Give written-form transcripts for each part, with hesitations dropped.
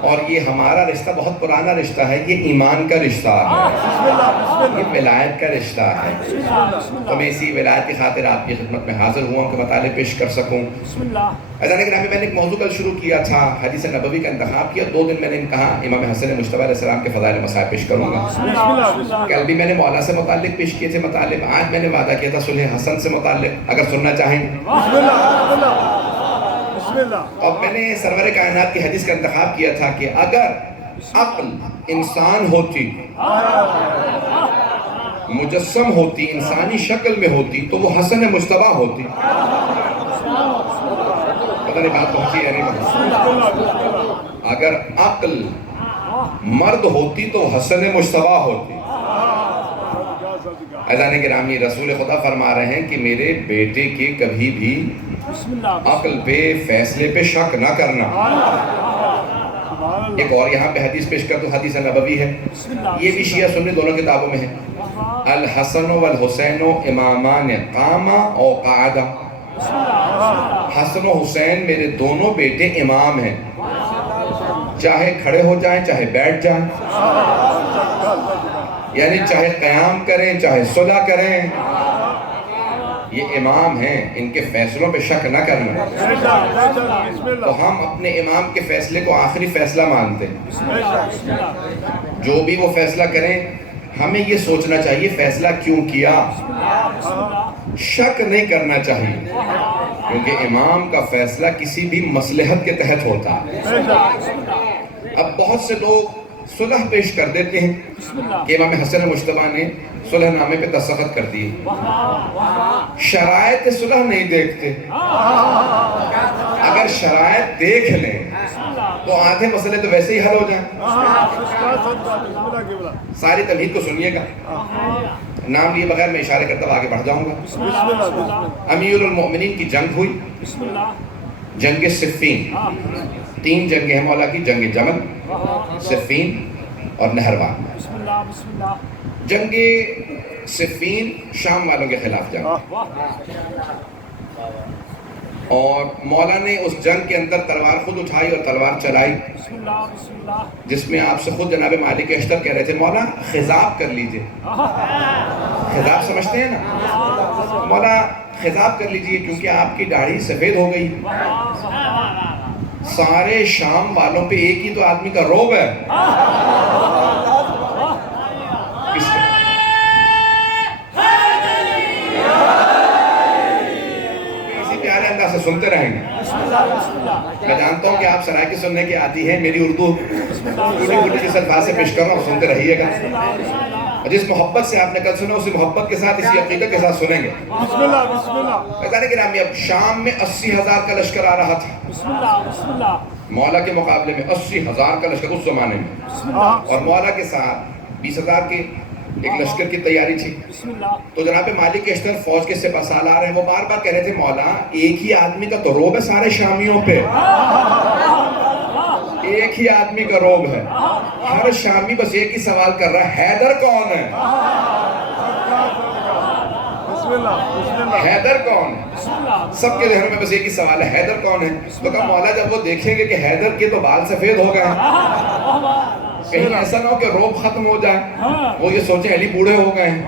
اور یہ ہمارا رشتہ بہت پرانا رشتہ ہے، یہ ایمان کا رشتہ ہے، یہ ولایت کا رشتہ ہے۔ تو میں اسی ولایت کی خاطر آپ کی خدمت میں حاضر ہوا ہوں کہ مطالب پیش کر سکوں۔ عزیزان گرامی، میں نے ایک موضوع کل شروع کیا تھا، حدیث نبوی کا انتخاب کیا۔ 2 دن میں نے کہا امام حسن مجتبی علیہ السلام کے فضائل مصائب پیش کروں گا۔ کل بھی میں نے مولا سے متعلق پیش کیے تھے مطالب، آج میں نے وعدہ کیا تھا صلح حسن سے متعلق، اگر سننا چاہیں۔ اور میں نے سرور کائنات کی حدیث کا انتخاب کیا تھا کہ اگر عقل انسان ہوتی، مجسم ہوتی، انسانی شکل میں ہوتی، تو وہ حسن مجتبی ہوتی۔ پتہ نہیں بات پہنچی ہے نہیں؟ اگر عقل مرد ہوتی تو حسن مجتبی ہوتی۔ عزیزان گرامی، رسول خدا فرما رہے ہیں کہ میرے بیٹے کے کبھی بھی عقل پہ، فیصلے پہ شک نہ کرنا۔ ایک اور یہاں پہ حدیث پیش کر دو، حدیث نبوی ہے، یہ بھی شیعہ سنی دونوں کتابوں میں ہے۔ الحسن والحسین امامان قاما او قعدا، حسن و حسین میرے دونوں بیٹے امام ہیں، چاہے کھڑے ہو جائیں چاہے بیٹھ جائیں، یعنی چاہے قیام کریں چاہے صلح کریں، یہ امام ہیں، ان کے فیصلوں پہ شک نہ کرنا۔ تو ہم اپنے امام کے فیصلے کو آخری فیصلہ مانتے ہیں، جو بھی وہ فیصلہ کریں ہمیں یہ سوچنا چاہیے فیصلہ کیوں کیا، شک نہیں کرنا چاہیے، کیونکہ امام کا فیصلہ کسی بھی مصلحت کے تحت ہوتا ہے۔ اب بہت سے لوگ صلح پیش کر دیتے ہیں کہ امام حسن مجتبی نے صلح نامے پہ دستخط کر دیے، شرائط صلح نہیں دیکھتے۔ اگر شرائط دیکھ لیں تو آدھے مسئلے تو ویسے ہی حل ہو جائیں۔ ساری تمہید کو سنیے گا، نام لیے بغیر میں اشارے کرتا ہوں آگے بڑھ جاؤں گا۔ امیر المؤمنین کی جنگ ہوئی، جنگ صفین، 3 جنگیں ہیں مولا کی، جنگ جمل، صفین اور نہروان۔ جنگ صفین شام والوں کے خلاف جنگ، اور مولا نے اس جنگ کے اندر تلوار خود اٹھائی اور تلوار چلائی، جس میں آپ سے خود جناب مالک اشتر کہہ رہے تھے مولا خضاب کر لیجئے۔ خضاب سمجھتے ہیں نا؟ مولا خضاب کر لیجئے کیونکہ آپ کی داڑھی سفید ہو گئی۔ سارے شام والوں پہ ایک ہی تو آدمی کا روب ہے، اسی پیارے انداز سے سنتے رہیں گے۔ میں جانتا ہوں کہ آپ سرائکی سننے کے عادی ہیں، میری اردو ٹوٹی پھوٹی جس الفاظ سے پیش کر رہا ہوں سنتے رہیے گا، اور جس محبت سے آپ نے کل سنا اسی محبت کے ساتھ، اسی عقیدت کے ساتھ سنیں گے۔ عزیزان گرامی، اب شام میں 80,000 کا لشکر آ رہا تھا، مولا کے مقابلے میں 80,000 کا لشکر اس زمانے میں، اور مولا کے ساتھ 20,000 کے ایک لشکر کی تیاری تھی۔ تو جناب مالک اشتر فوج کے سپہ سالار ہیں، وہ بار بار کہہ رہے تھے مولا ایک ہی آدمی کا تو روب ہے سارے شامیوں پہ، ایک ہی آدمی کا روب ہے، ہر شامی بس ایک ہی سوال کر رہا ہے حیدر کون ہے؟ حیدر کون ہے؟ سب کے ذہنوں میں بس ایک ہی سوال ہے حیدر کون ہے؟ تو کہا مولا جب وہ دیکھیں گے کہ حیدر کے تو بال سفید ہو گئے ہیں، کہیں ایسا نہ ہو کہ روب ختم ہو جائے، وہ یہ سوچیں علی بوڑھے ہو گئے ہیں۔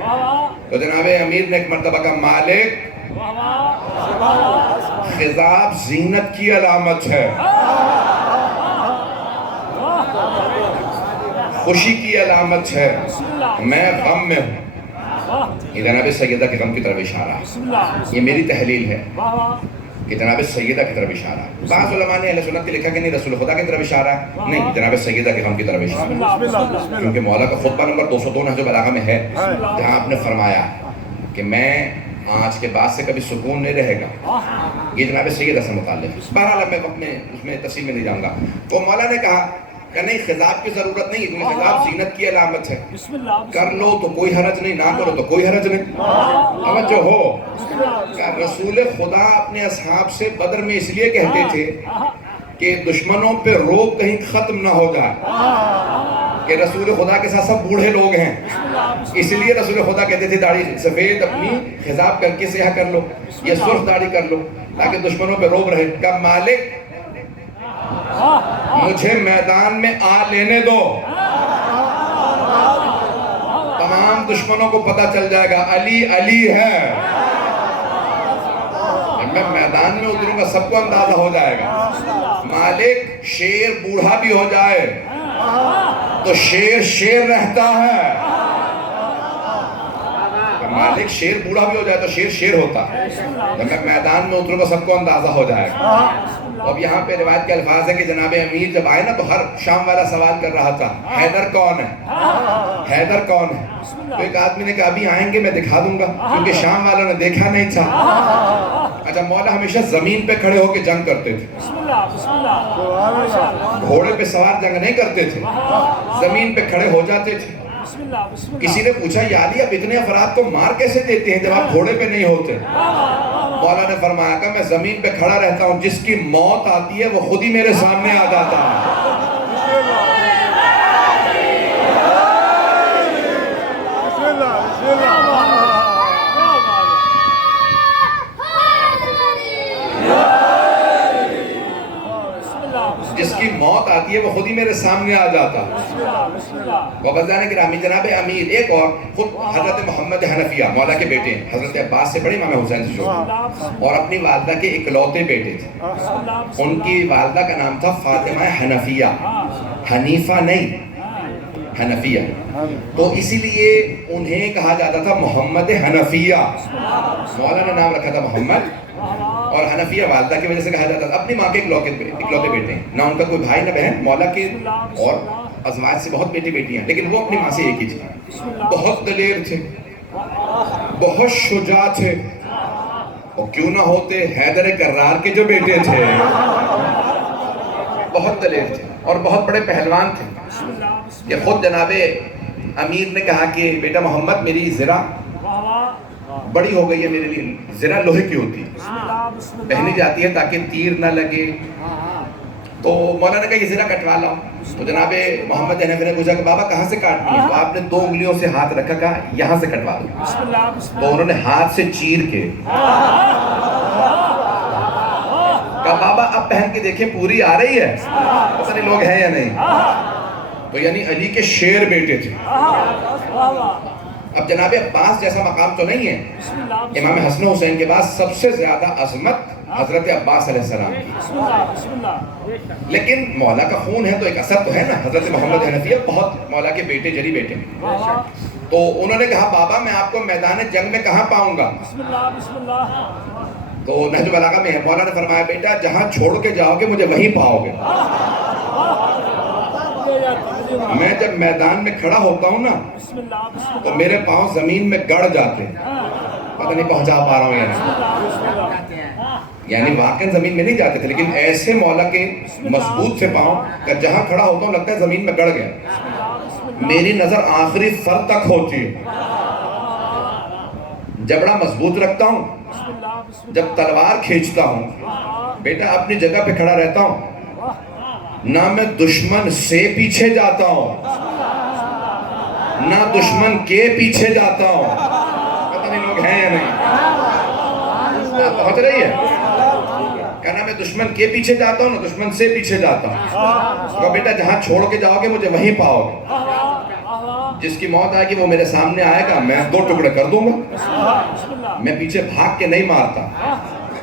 تو جناب امیر نے ایک مرتبہ کہا مالک خضاب زینت کی علامت ہے، خوشی کی علامت ہے، میں غم میں ہوں۔ یہ جناب سیدہ کے غم کی طرف اشارہ ہے، یہ میری تحلیل ہے کہ جناب سیدہ کی طرف اشارہ ہے۔ بعض علماء نے اہل سنت کے لکھا کہ نہیں رسول خدا کی طرف اشارہ ہے، نہیں جناب سیدہ کے غم کی طرف اشارہ ہے، کیونکہ مولا کا خطبہ نمبر 202 نہج البلاغہ میں ہے، جہاں آپ نے فرمایا کہ میں آج کے بعد سے کبھی سکون نہیں رہے گا، یہ جناب سیدہ سے متعلق ہے۔ بہرحال میں اپنے اس میں تفصیل میں نہیں جاؤں گا۔ تو مولا نے کہا کہ نہیں خضاب کی ضرورت نہیں ہے، کیونکہ خضاب زینت کی علامت ہے، کر لو تو کوئی حرج نہیں، نہ کرو تو کوئی حرج نہیں۔ توجہ ہو کہ رسول خدا اپنے اصحاب سے بدر میں اس لیے کہتے تھے کہ دشمنوں پہ روب کہیں ختم نہ ہو جائے، کہ رسول خدا کے ساتھ سب بوڑھے لوگ ہیں، اس لیے رسول خدا کہتے تھے داڑھی سفید اپنی خضاب کر کے سیاہ کر لو، یہ سرخ داڑھی کر لو تاکہ دشمنوں پہ روب رہے۔ کہ مالک مجھے میدان میں آ لینے دو، تمام دشمنوں کو پتہ چل جائے گا علی علی ہے۔ جب میں میدان میں اتروں گا سب کو اندازہ ہو جائے گا۔ مالک شیر بوڑھا بھی ہو جائے تو شیر شیر رہتا ہے، مالک شیر بوڑھا بھی ہو جائے تو شیر شیر ہوتا ہے۔ جب میں میدان میں اتروں گا سب کو اندازہ ہو جائے گا۔ اب یہاں پہ روایت کے الفاظ ہے کہ جناب امیر جب آئے نا تو ہر شام والا سوال کر رہا تھا حیدر کون ہے، حیدر کون ہے؟ تو ایک آدمی نے کہا ابھی آئیں گے میں دکھا دوں گا، کیونکہ شام والوں نے دیکھا نہیں تھا۔ اچھا مولا ہمیشہ زمین پہ کھڑے ہو کے جنگ کرتے تھے، گھوڑے پہ سوار جنگ نہیں کرتے تھے، زمین پہ کھڑے ہو جاتے تھے۔ کسی نے پوچھا یا علی اب اتنے افراد کو مار کیسے دیتے ہیں جب آپ گھوڑے پہ نہیں ہوتے؟ مولا نے فرمایا کہ میں زمین پہ کھڑا رہتا ہوں، جس کی موت آتی ہے وہ خود ہی میرے سامنے آ جاتا ہے۔ جس کی موت آتی ہے وہ خود ہی میرے سامنے آ جاتا ہے۔ وابزانے گرامی جناب امیر ایک اور خود حضرت محمد حنفیہ مولا کے بیٹے ہیں، حضرت عباس سے بڑے، امام حسین سے چھوٹے، اور اپنی والدہ کے اکلوتے بیٹے تھے۔ ان کی والدہ کا نام تھا فاطمہ حنفیہ، حنیفہ نہیں حنفیہ، تو اسی لیے انہیں کہا جاتا تھا محمد حنفیہ۔ مولا نے نام رکھا تھا محمد، اور حنفیہ والدہ کی وجہ سے کہا جاتا تھا۔ اپنی ماں کے اکلوتے بیٹے ہیں، نہ ان کا کوئی بھائی نہ بہن، مولا کے اور ازواج سے بہت بیٹی بیٹی ہیں، لیکن وہ اپنی ماں سے ایک ہی تھی۔ بہت دلیر تھے، بہت شجاع تھے، اور کیوں نہ ہوتے حیدر کرار کے جو بیٹے تھے، بہت دلیر تھے اور بہت بڑے پہلوان تھے۔ کہ خود جناب امیر نے کہا کہ بیٹا محمد میری زرہ بڑی ہو گئی ہے، میرے لیے زرہ لوہے کی ہوتی ہے، پہنی جاتی ہے تاکہ تیر نہ لگے، تو مولا نے کہا یہ زرہ کٹوا لاؤ۔ تو جناب محمد حنفی نے پوچھا کہ بابا کہاں سے کاٹنی ہے؟ تو آپ نے 2 انگلیوں سے ہاتھ رکھا، کہا یہاں سے کٹوا دو۔ تو انہوں نے ہاتھ سے چیر کے کہا بابا اب پہن کے دیکھیں پوری آ رہی ہے، پتہ نہیں لوگ ہیں یا نہیں۔ تو یعنی علی کے شیر بیٹے تھے۔ اب جناب عباس جیسا مقام تو نہیں ہے، امام حسن حسین کے بعد سب سے زیادہ عظمت حضرت عباس علیہ السلام کی، لیکن مولا کا خون ہے تو ایک اثر تو ہے نا۔ حضرت محمد حنفیہ بہت مولا کے بیٹے جلی بیٹے ہیں، تو انہوں نے کہا بابا میں آپ کو میدان جنگ میں کہاں پاؤں گا؟ تو نہج بلاغہ میں ہے، مولا نے فرمایا بیٹا جہاں چھوڑ کے جاؤ گے مجھے وہیں پاؤ گے۔ میں جب میدان میں کھڑا ہوتا ہوں نا تو میرے پاؤں زمین میں گڑ جاتے ہیں، پتہ نہیں پہنچا پا رہا ہوں یعنی واقعی زمین میں نہیں جاتے تھے، لیکن ایسے مولا کے مضبوط سے پاؤں کہ جہاں کھڑا ہوتا ہوں لگتا ہے زمین میں گڑ گیا۔ میری نظر آخری سر تک ہوتی ہے، جبڑا مضبوط رکھتا ہوں، جب تلوار کھینچتا ہوں بیٹا اپنی جگہ پہ کھڑا رہتا ہوں، نہ میں دشمن سے پیچھے جاتا ہوں نہ دشمن کے پیچھے جاتا ہوں۔ پتہ نہیں لوگ ہیں یا نہیں، آپ پہنچ رہی ہے؟ کہنا میں دشمن کے پیچھے جاتا ہوں نہ دشمن سے پیچھے جاتا ہوں۔ تو بیٹا جہاں چھوڑ کے جاؤ گے مجھے وہیں پاؤ گے، جس کی موت آئے گی وہ میرے سامنے آئے گا، میں 2 ٹکڑے کر دوں گا، میں پیچھے بھاگ کے نہیں مارتا۔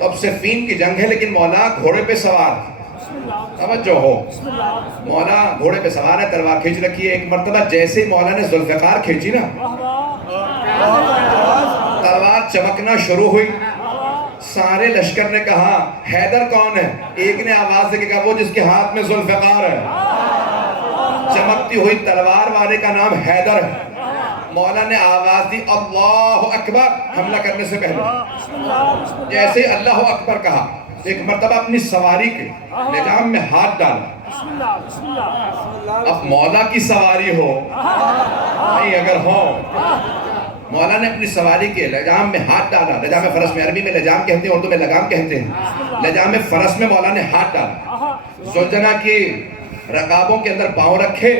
اب صفین کی جنگ ہے لیکن مولا گھوڑے پہ سوار، توجہ ہو، مولا گھوڑے پہ سوار ہے، تلوار کھینچ رکھی ہے۔ ایک مرتبہ جیسے ہی مولا نے ذوالفقار کھینچی نا، تلوار چمکنا شروع ہوئی، سارے لشکر نے کہا حیدر کون ہے؟ ایک نے آواز دے کے کہا وہ جس کے ہاتھ میں ذوالفقار ہے۔ چمکتی ہوئی تلوار والے کا نام حیدر ہے۔ مولا نے آواز دی اللہ اکبر، حملہ کرنے سے پہلے جیسے اللہ اکبر کہا ایک مرتبہ اپنی سواری کے لجام میں ہاتھ ڈالا۔ اب مولا کی سواری ہو نہیں اگر ہو، مولا نے اپنی سواری کے لجام میں ہاتھ ڈالا۔ لجام فرس میں، عربی میں لجام کہتے ہیں، اردو میں لگام کہتے ہیں۔ لجام فرس میں مولا نے ہاتھ ڈالا، زلجنہ کی رقابوں کے اندر پاؤں رکھے،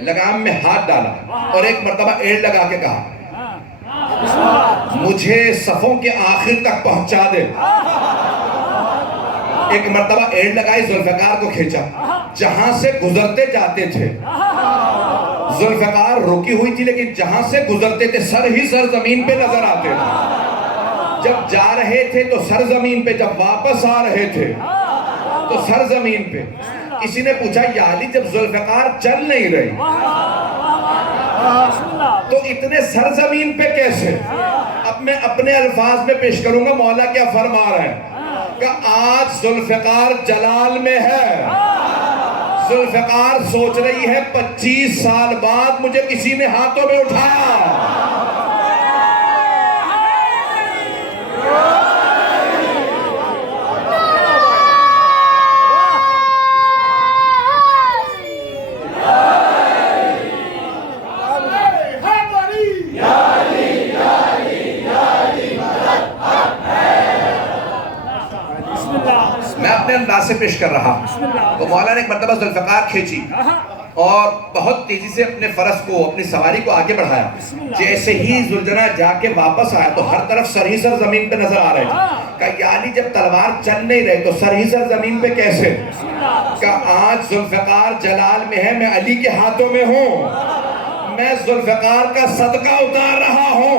لگام میں ہاتھ ڈالا اور ایک مرتبہ ایڑ لگا کے کہا مجھے صفوں کے آخر تک پہنچا دے۔ ایک مرتبہ ایڑ لگائی، ذوالفقار کو کھینچا، جہاں سے گزرتے جاتے تھے ذوالفقار رکی ہوئی تھی، لیکن جہاں سے گزرتے تھے سر ہی سر زمین پہ نظر آتے تھے۔ جب جا رہے تھے تو سر زمین پہ، جب واپس آ رہے تھے تو سر زمین پہ۔ کسی نے پوچھا یا علی جب ذوالفقار چل نہیں رہی تو اتنے سر زمین پہ کیسے؟ اب میں اپنے الفاظ میں پیش کروں گا مولا کیا فرما رہا ہے کہ آج ذوالفقار جلال میں ہے، ذوالفقار سوچ رہی ہے 25 سال بعد مجھے کسی نے ہاتھوں میں اٹھایا۔ میں اپنے انداز سے پیش کر رہا تو مولا نے ایک مرتبہ ذوالفقار کھینچی اور بہت تیزی سے اپنے فرس کو، اپنی سواری کو آگے بڑھایا۔ جیسے ہی ذوالجناح جا کے واپس آیا تو ہر طرف سر ہی سر زمین پہ نظر آ رہے تھے۔ کہ یعنی جب تلوار چل نہیں رہے تو سر ہی سر زمین پہ کیسے؟ کہ آج ذوالفقار جلال میں ہے، میں علی کے ہاتھوں میں ہوں، میں ذوالفقار کا صدقہ اتار رہا ہوں۔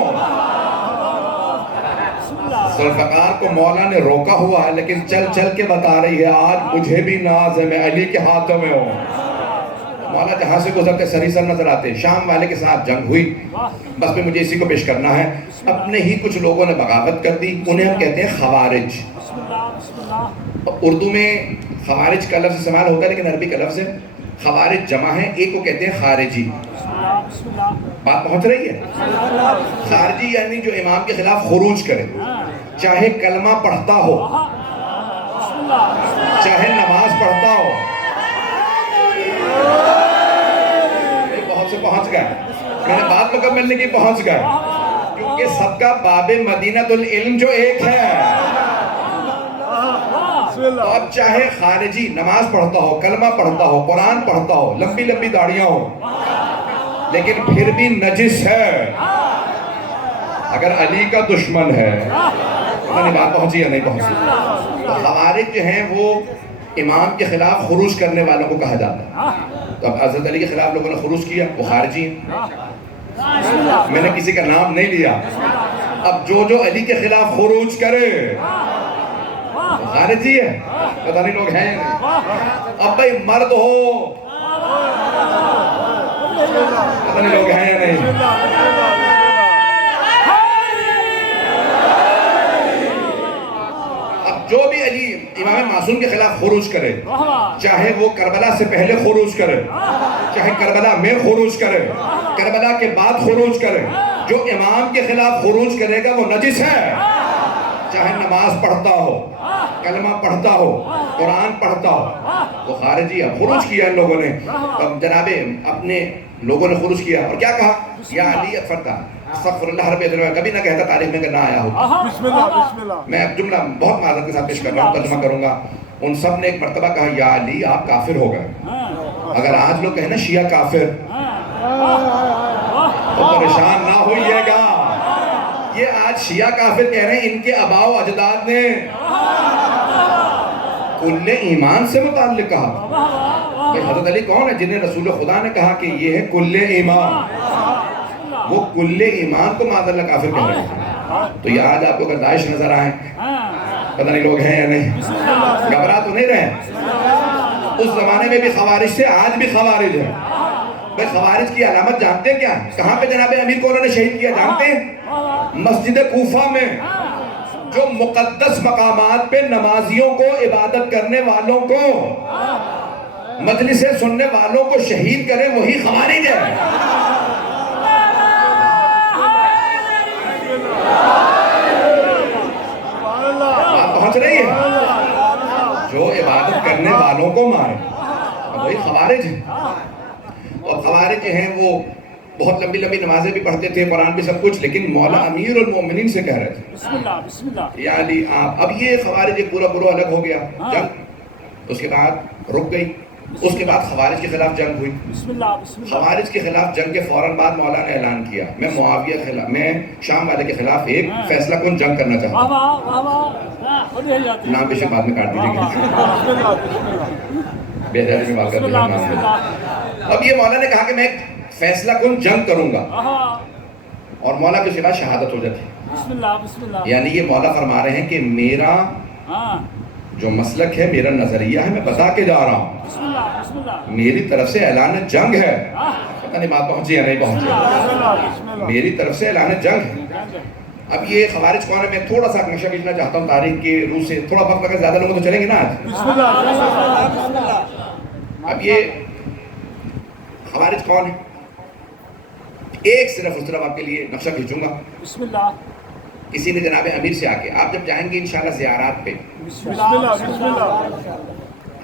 ذوالفقار کو مولا نے روکا ہوا ہے لیکن چل چل کے بتا رہی ہے آج مجھے بھی ناز ہے، میں علی کے ہاتھوں میں ہوں۔ مولا جہاں سے گزرتے سر ہی سر نظر آتے۔ شام والے کے ساتھ جنگ ہوئی، بس میں مجھے اسی کو پیش کرنا ہے۔ اپنے ہی کچھ لوگوں نے بغاوت کر دی، انہیں ہم کہتے ہیں خوارج۔ اردو میں خوارج کا لفظ استعمال ہوتا ہے لیکن عربی کا لفظ ہے، خوارج جمع ہے، ایک کو کہتے ہیں خارجی۔ بات پہنچ رہی ہے؟ خارجی یعنی جو امام کے خلاف خروج کرے، چاہے کلمہ پڑھتا ہو، چاہے نماز پڑھتا ہو۔ بہت سے پہنچ گئے، میں نے بات مکمل نہیں کی، پہنچ گئے، کیونکہ سب کا باب مدینۃ العلم جو ایک ہے۔ تو اب چاہے خارجی نماز پڑھتا ہو، کلمہ پڑھتا ہو، قرآن پڑھتا ہو، لمبی لمبی داڑیاں ہو، لیکن پھر بھی نجس ہے، اگر علی کا دشمن ہے۔ بات پہنچی یا نہیں پہنچی؟ تو خوارج جو ہیں وہ امام کے خلاف خروج کرنے والوں کو کہا جاتا ہے۔ تو اب حضرت علی کے خلاف لوگوں نے خروج کیا، وہ خارجی ہیں۔ میں نے کسی کا نام نہیں لیا، اب جو جو علی کے خلاف خروج کرے وہ خارجی ہے، پتہ نہیں لوگ ہیں۔ اب بھائی مرد ہو، پتہ نہیں لوگ ہیں یا نہیں۔ جو بھی علی امام معصوم کے خلاف خروج کرے، چاہے وہ کربلا سے پہلے خروج کرے، چاہے کربلا میں خروج کرے، کربلا کے بعد خروج کرے، جو امام کے خلاف خروج کرے گا وہ نجس ہے، چاہے نماز پڑھتا ہو، کلمہ پڑھتا ہو، قرآن پڑھتا ہو، وہ خارجی ہے۔ خروج کیا ان لوگوں نے، جناب اپنے لوگوں نے خروج کیا اور کیا کہا؟ یا علی فردا استغفر اللہ رب العالمین، کبھی نہ کہتا تاریخ میں کہ نہ آیا ہو۔ بسم اللہ۔ میں جملہ بہت معذرت کے ساتھ پیش کر رہا ہوں، ترجمہ کروں گا۔ ان سب نے ایک مرتبہ کہا یا علی آپ کافر ہو گئے۔ اگر آج لوگ کہیں نا شیعہ کافر تو پریشان نہ ہوئیے گا، یہ آج شیعہ کافر کہہ رہے ہیں، ان کے آباء و اجداد نے کل ایمان سے متعلق کہا۔ حضرت علی کون ہے جنہیں رسول خدا نے کہا کہ یہ ہے کل ایمان؟ وہ کل ایمان کو معاذ اللہ کافر کہہ رہے ہیں۔ تو یہ آج آپ کو گردائش نظر آئے، پتہ نہیں لوگ ہیں یا نہیں، گھبرا تو نہیں رہے؟ اس زمانے میں بھی خوارج تھے، آج بھی خوارج ہیں۔ بھائی خوارج کی علامت جانتے ہیں کیا؟ کہاں پہ جناب امیر کو انہوں نے شہید کیا جانتے ہیں؟ مسجد کوفہ میں، جو مقدس مقامات پہ نمازیوں کو، عبادت کرنے والوں کو، مجلسیں سننے والوں کو شہید کرے، وہی خوارج ہے۔ بات پہنچ رہی ہے؟ جو عبادت کرنے والوں کو مارے وہی خوارج ہے۔ اور خوارج ہیں وہ بہت لمبی لمبی نمازیں بھی پڑھتے تھے، قرآن بھی سب کچھ، لیکن مولا امیر المومنین سے کہہ رہے تھے بسم اللہ یا علی آپ۔ اب یہ خوارج ایک پورا گروہ الگ ہو گیا، جنگ اس کے بعد رک گئی، اس کے بعد خوارج کے خلاف جنگ ہوئی۔ خوارج کے خلاف جنگ کے فوراً بعد مولا نے اعلان کیا میں معاویہ کے خلاف، میں شام والے کے خلاف ایک فیصلہ کن جنگ کرنا چاہتا ہوں۔ نام بے شک بعد میں کاٹ دیجیے گا، بے دردی میں بات کر دیا۔ اب یہ مولا نے کہا کہ میں ایک فیصلہ کن جنگ کروں گا اور مولا کے سوا شہادت ہو جاتی، یعنی یہ مولا فرما رہے ہیں کہ میرا جو مسلک ہے، میرا نظریہ ہے، میں بتا کے جا رہا ہوں، میری طرف سے اعلان جنگ ہے، پتہ نہیں بات پہنچی یا نہیں پہنچی، میری طرف سے اعلان جنگ ہے۔ اب یہ خوارج کون ہے، میں تھوڑا سا نقشہ کھینچنا چاہتا ہوں تاریخ کے روح سے، تھوڑا وقت اگر زیادہ لوگوں تو چلیں گے نا آج۔ اب یہ خوارج کون ہے، ایک صرف اس طرف آپ کے لیے نقشہ کھینچوں گا۔ کسی نے جناب امیر سے آ کے، آپ جب جائیں گے انشاءاللہ زیارات پہ،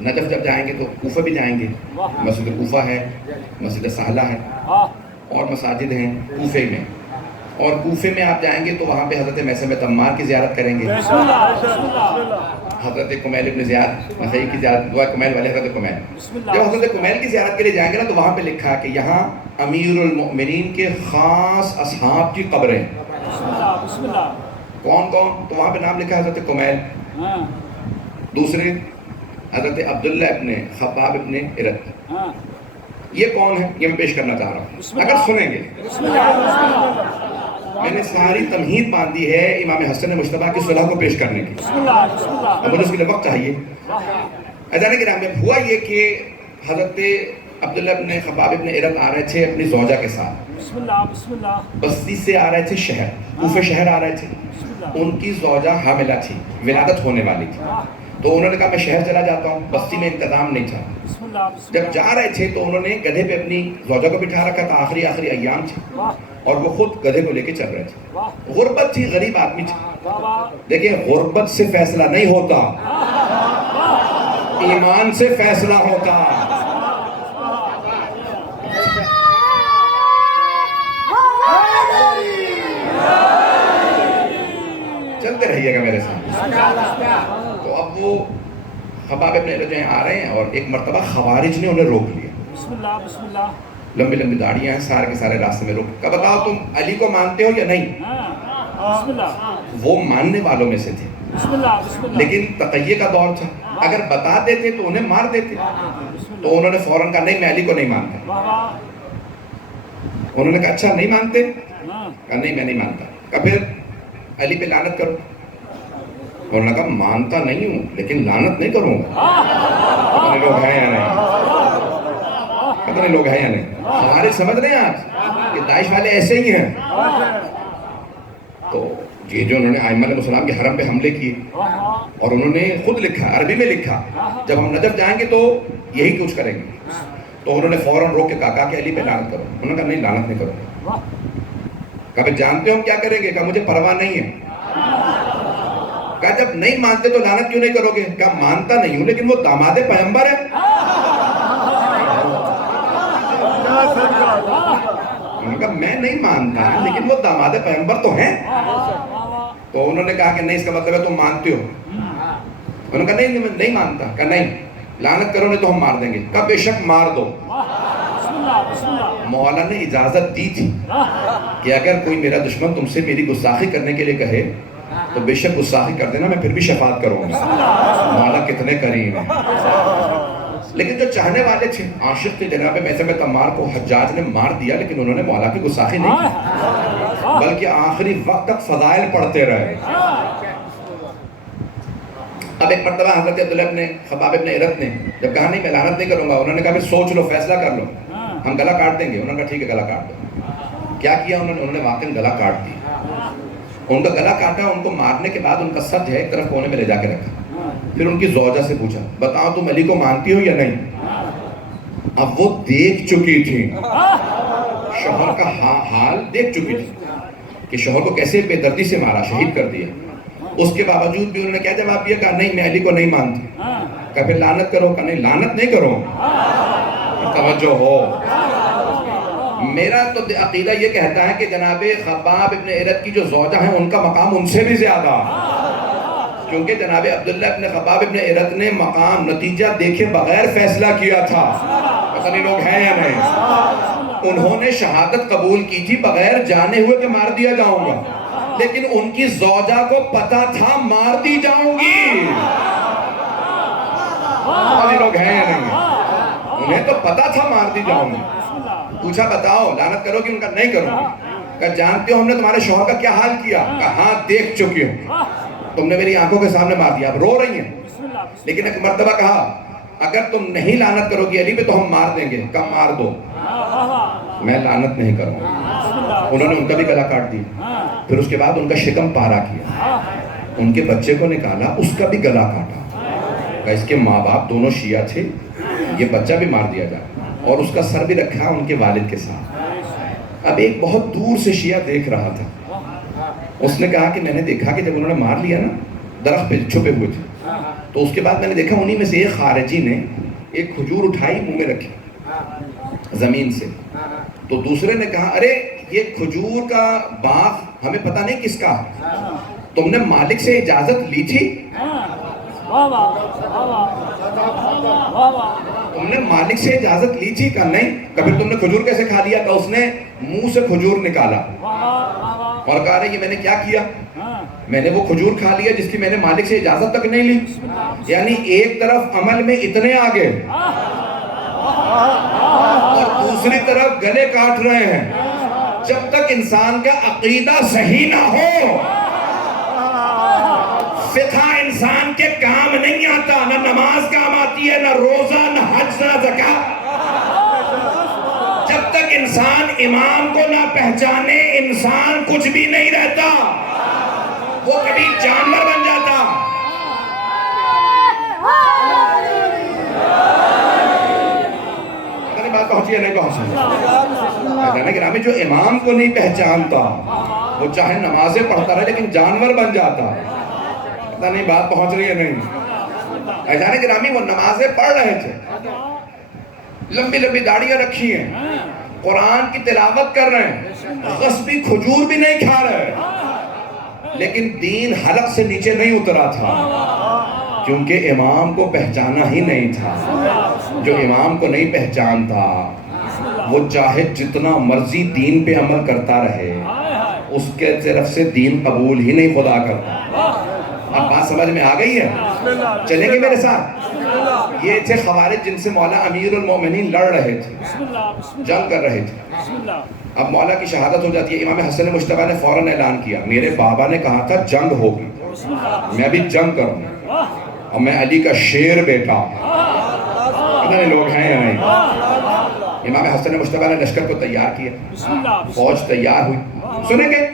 نجف جب جائیں گے تو کوفہ بھی جائیں گے، مسجد کوفہ ہے، مسجد سہلہ ہے اور مساجد ہیں کوفے میں، اور کوفے میں آپ جائیں گے تو وہاں پہ حضرت میثم تمار کی زیارت کریں گے، حضرت کمیل ابن زیاد نخعی کی زیارت، دعا کمیل والے حضرت کمیل، جب حضرت کمیل کی زیارت کے لیے جائیں گے نا تو وہاں پہ لکھا ہے کہ یہاں امیر المؤمنین کے خاص اصحاب کی قبریں، کون کون، تو وہاں پہ نام لکھا ہے حضرت کمیل، دوسرے حضرت عبداللہ ابن خباب ابن ارت، یہ کون ہے، یہ میں پیش کرنا چاہ رہا ہوں اگر سنیں گے۔ میں نے ساری تمہید باندھی ہے امام حسن مجتبیٰ کی صلح کو پیش کرنے کی، اب مجھے اس کے لیے وقت چاہیے۔ اذان کرام میں ہوا یہ کہ حضرت عبداللہ ابن خباب ابن ارت آ رہے تھے اپنی زوجہ کے ساتھ، بستی سے آ رہے تھے شہر، کوفہ شہر آ رہے تھے، ان کی زوجہ حاملہ تھی، ولادت ہونے والی تھی، تو انہوں نے کہا میں شہر چلا جاتا ہوں، بستی میں انتظام نہیں تھا، جب جا رہے تھے تو انہوں نے گدھے پہ اپنی زوجہ کو بٹھا رکھا تھا، آخری ایام تھی اور وہ خود گدھے کو لے کے چل رہے تھے، غربت تھی، غریب آدمی تھی، دیکھیں غربت سے فیصلہ نہیں ہوتا، ایمان سے فیصلہ ہوتا۔ چلتے رہیے گا میرے ساتھ۔ تو اب وہ خباب ابن ارت آ رہے ہیں اور ایک مرتبہ خوارج نے انہیں روک لیا، لمبی لمبی داڑیاں ہیں، سارے کے سارے راستے میں روک، کہ بتاؤ تم علی کو مانتے ہو یا نہیں؟ وہ ماننے والوں میں سے تھے، لیکن تقیہ کا دور تھا، اگر بتا دیتے تو انہیں مار دیتے، تو انہوں نے فوراً کہا نہیں میں علی کو نہیں مانتا۔ انہوں نے کہا اچھا نہیں مانتے؟ کہا نہیں میں نہیں مانتا۔ کہا پھر علی پہ لعنت کرو۔ انہوں نے کہا مانتا نہیں ہوں لیکن لعنت نہیں کروں گا۔ پتہ نہیں لوگ ہیں یا نہیں، پتہ نہیں لوگ ہیں یا نہیں، ہمارے سمجھ رہے ہیں آج کہ داعش والے ایسے ہی ہیں۔ تو یہ جو انہوں نے ائمہ علیہ السلام کے حرم پہ حملے کیے اور انہوں نے خود لکھا، عربی میں لکھا، جب ہم نجف جائیں گے تو یہی کچھ کریں گے، تو انہوں نے فوراً روک کے کہا کہ علی پہ لعنت کرو۔ انہوں نے کہا نہیں لعنت نہیں کرو۔ کہا جانتے ہو کیا کریں گے؟ کہا مجھے پرواہ نہیں ہے۔ کہا جب نہیں مانتے تو لعنت کیوں نہیں کرو گے؟ کہا مانتا نہیں ہوں لیکن وہ داماد پیغمبر ہے۔ انہوں نے کہا میں نہیں مانتا لیکن وہ داماد پیغمبر تو ہیں۔ تو انہوں نے کہا کہ نہیں اس کا مطلب ہے تم مانتے ہو۔ انہوں نے کہا نہیں میں نہیں مانتا۔ کہا نہیں لعنت کرو نہیں تو ہم مار دیں گے۔ کہا بے شک مار دو۔ مولا نے اجازت دی تھی کہ اگر کوئی میرا دشمن تم سے میری گستاخی کرنے کے لیے کہے تو بے شک گستاخی کر دینا، میں پھر بھی شفاعت کروں گا۔ مولا کتنے کریم ہیں۔ لیکن جو چاہنے والے تھے، عاشق تھے جناب میثم تمار کو حجاج نے مار دیا لیکن انہوں نے مولا کی گستاخی نہیں کی بلکہ آخری وقت تک فضائل پڑھتے رہے۔ اب ایک مرتبہ حضرت عبداللہ ابن خباب ابن ارت نے جب کہا نہیں میں لعنت نہیں کروں گا، انہوں نے کہا پھر سوچ لو، فیصلہ کر لو، ہم گلا کاٹ دیں گے۔ انہوں نے کہا ٹھیک ہے گلا کاٹ دو۔ کیا کیا انہوں نے واقعی گلا کاٹ دیا، ان کا گلا کاٹا، ان کو مارنے کے بعد ان کا سر جو ہے ایک طرف کونے میں لے جا کے رکھا، پھر ان کی زوجہ سے پوچھا بتاؤ تم علی کو مانتی ہو یا نہیں؟ اب وہ دیکھ چکی تھی، شوہر کا حال دیکھ چکی تھی کہ شوہر کو کیسے بے دردی سے مارا، شہید کر دیا۔ اس کے باوجود بھی انہوں نے کیا جواب دیا؟ کہا نہیں میں علی کو نہیں مانتی۔ کہا پھر لعنت کرو۔ کہا نہیں لعنت نہیں کرو۔ توجہ ہو، میرا تو عقیدہ یہ کہتا ہے کہ جناب خباب ابن ارت کی جو زوجہ ہیں ان کا مقام ان سے بھی زیادہ، کیونکہ جناب عبداللہ ابن خباب ابن ارت نے مقام نتیجہ دیکھے بغیر فیصلہ کیا تھا۔ پتہ نہیں لوگ ہیں یا نہیں، انہوں نے شہادت قبول کی تھی بغیر جانے ہوئے کہ مار دیا جاؤں گا، لیکن ان کی زوجہ کو پتا تھا مار دی جاؤں گی. لوگ ہیں یا نہیں؟ انہیں تو پتا تھا مار دی جاؤں گی. پوچھا بتاؤ لعنت کرو گی؟ ان کا نہیں کرو گی. کہا جانتے ہو ہم نے تمہارے شوہر کا کیا حال کیا؟ کہا ہاں دیکھ چکی ہوں. تم نے میری آنکھوں کے سامنے مار دیا. اب رو رہی ہیں. لیکن ایک مرتبہ کہا اگر تم نہیں لعنت کرو گی علی پہ تو ہم مار دیں گے. کہا مار دو، میں لعنت نہیں کروں گا. انہوں نے ان کا بھی گلا کاٹ دیا. پھر اس کے بعد ان کا شکم پارا کیا، ان کے بچے کو نکالا، اس کا بھی گلا کاٹا. کہا اس کے ماں باپ دونوں شیعہ تھے، یہ بچہ بھی مار دیا جائے. اور اس کا سر بھی رکھا ان کے والد کے ساتھ. اب ایک بہت دور سے شیعہ دیکھ رہا تھا. اس نے کہا کہ میں نے دیکھا کہ جب انہوں نے مار لیا نا، درخت پہ چھپے ہوئے تھے، تو اس کے بعد میں نے دیکھا انہی میں سے ایک خارجی نے ایک کھجور اٹھائی منہ میں رکھی زمین سے. تو دوسرے نے کہا ارے یہ کھجور کا باغ ہمیں پتہ نہیں کس کا، تم نے مالک سے اجازت لی تھی؟ تم نے مالک سے اجازت لی تھی؟ کہا نہیں. کبھی تم نے کھجور کیسے کھا لیا؟ کہ اس نے منہ سے کھجور نکالا اور کہا رہے یہ میں نے کیا کیا؟ میں نے وہ کھجور کھا لیا جس کی میں نے مالک سے اجازت تک نہیں لی. یعنی ایک طرف عمل میں اتنے آگے اور دوسری طرف گلے کاٹ رہے ہیں. جب تک انسان کا عقیدہ صحیح نہ ہو، فقہ انسان کے کام نہیں آتا. نہ نماز کام آتی ہے، نہ روزہ، نہ حج، نہ زکاۃ. جب تک انسان امام کو نہ پہچانے انسان کچھ بھی نہیں رہتا، وہ کبھی جانور بن جاتا. بات پہنچی ہے نہیں پہنچی؟ گرامی جو امام کو نہیں پہچانتا وہ چاہے نمازیں پڑھتا رہے لیکن جانور بن جاتا. پتہ نہیں بات پہنچ رہی ہے نہیں؟ ایسانے گرامی وہ نمازیں پڑھ رہے تھے، لمبی لمبی داڑیاں رکھی ہیں، قرآن کی تلاوت کر رہے ہیں، غصبی کھجور بھی نہیں کھا رہے، لیکن دین حلق سے نیچے نہیں اترا تھا کیونکہ امام کو پہچانا ہی نہیں تھا. جو امام کو نہیں پہچانتا وہ چاہے جتنا مرضی دین پہ عمل کرتا رہے، اس کے طرف سے دین قبول ہی نہیں خدا کرتا. اب بات سمجھ میں آ گئی ہے؟ چلیں گے میرے ساتھ؟ یہ تھے خوارج جن سے مولا امیر المومنین لڑ رہے تھے، جنگ کر رہے تھے. اب مولا کی شہادت ہو جاتی ہے. امام حسن مجتبیٰ نے فوراً اعلان کیا میرے بابا نے کہا تھا جنگ ہوگی، میں بھی جنگ کروں اور میں علی کا شیر بیٹا ہوں. اتنے لوگ ہیں یا نہیں؟ امام حسن مجتبیٰ نے لشکر کو تیار کیا، فوج تیار ہوئی. سنیں گے؟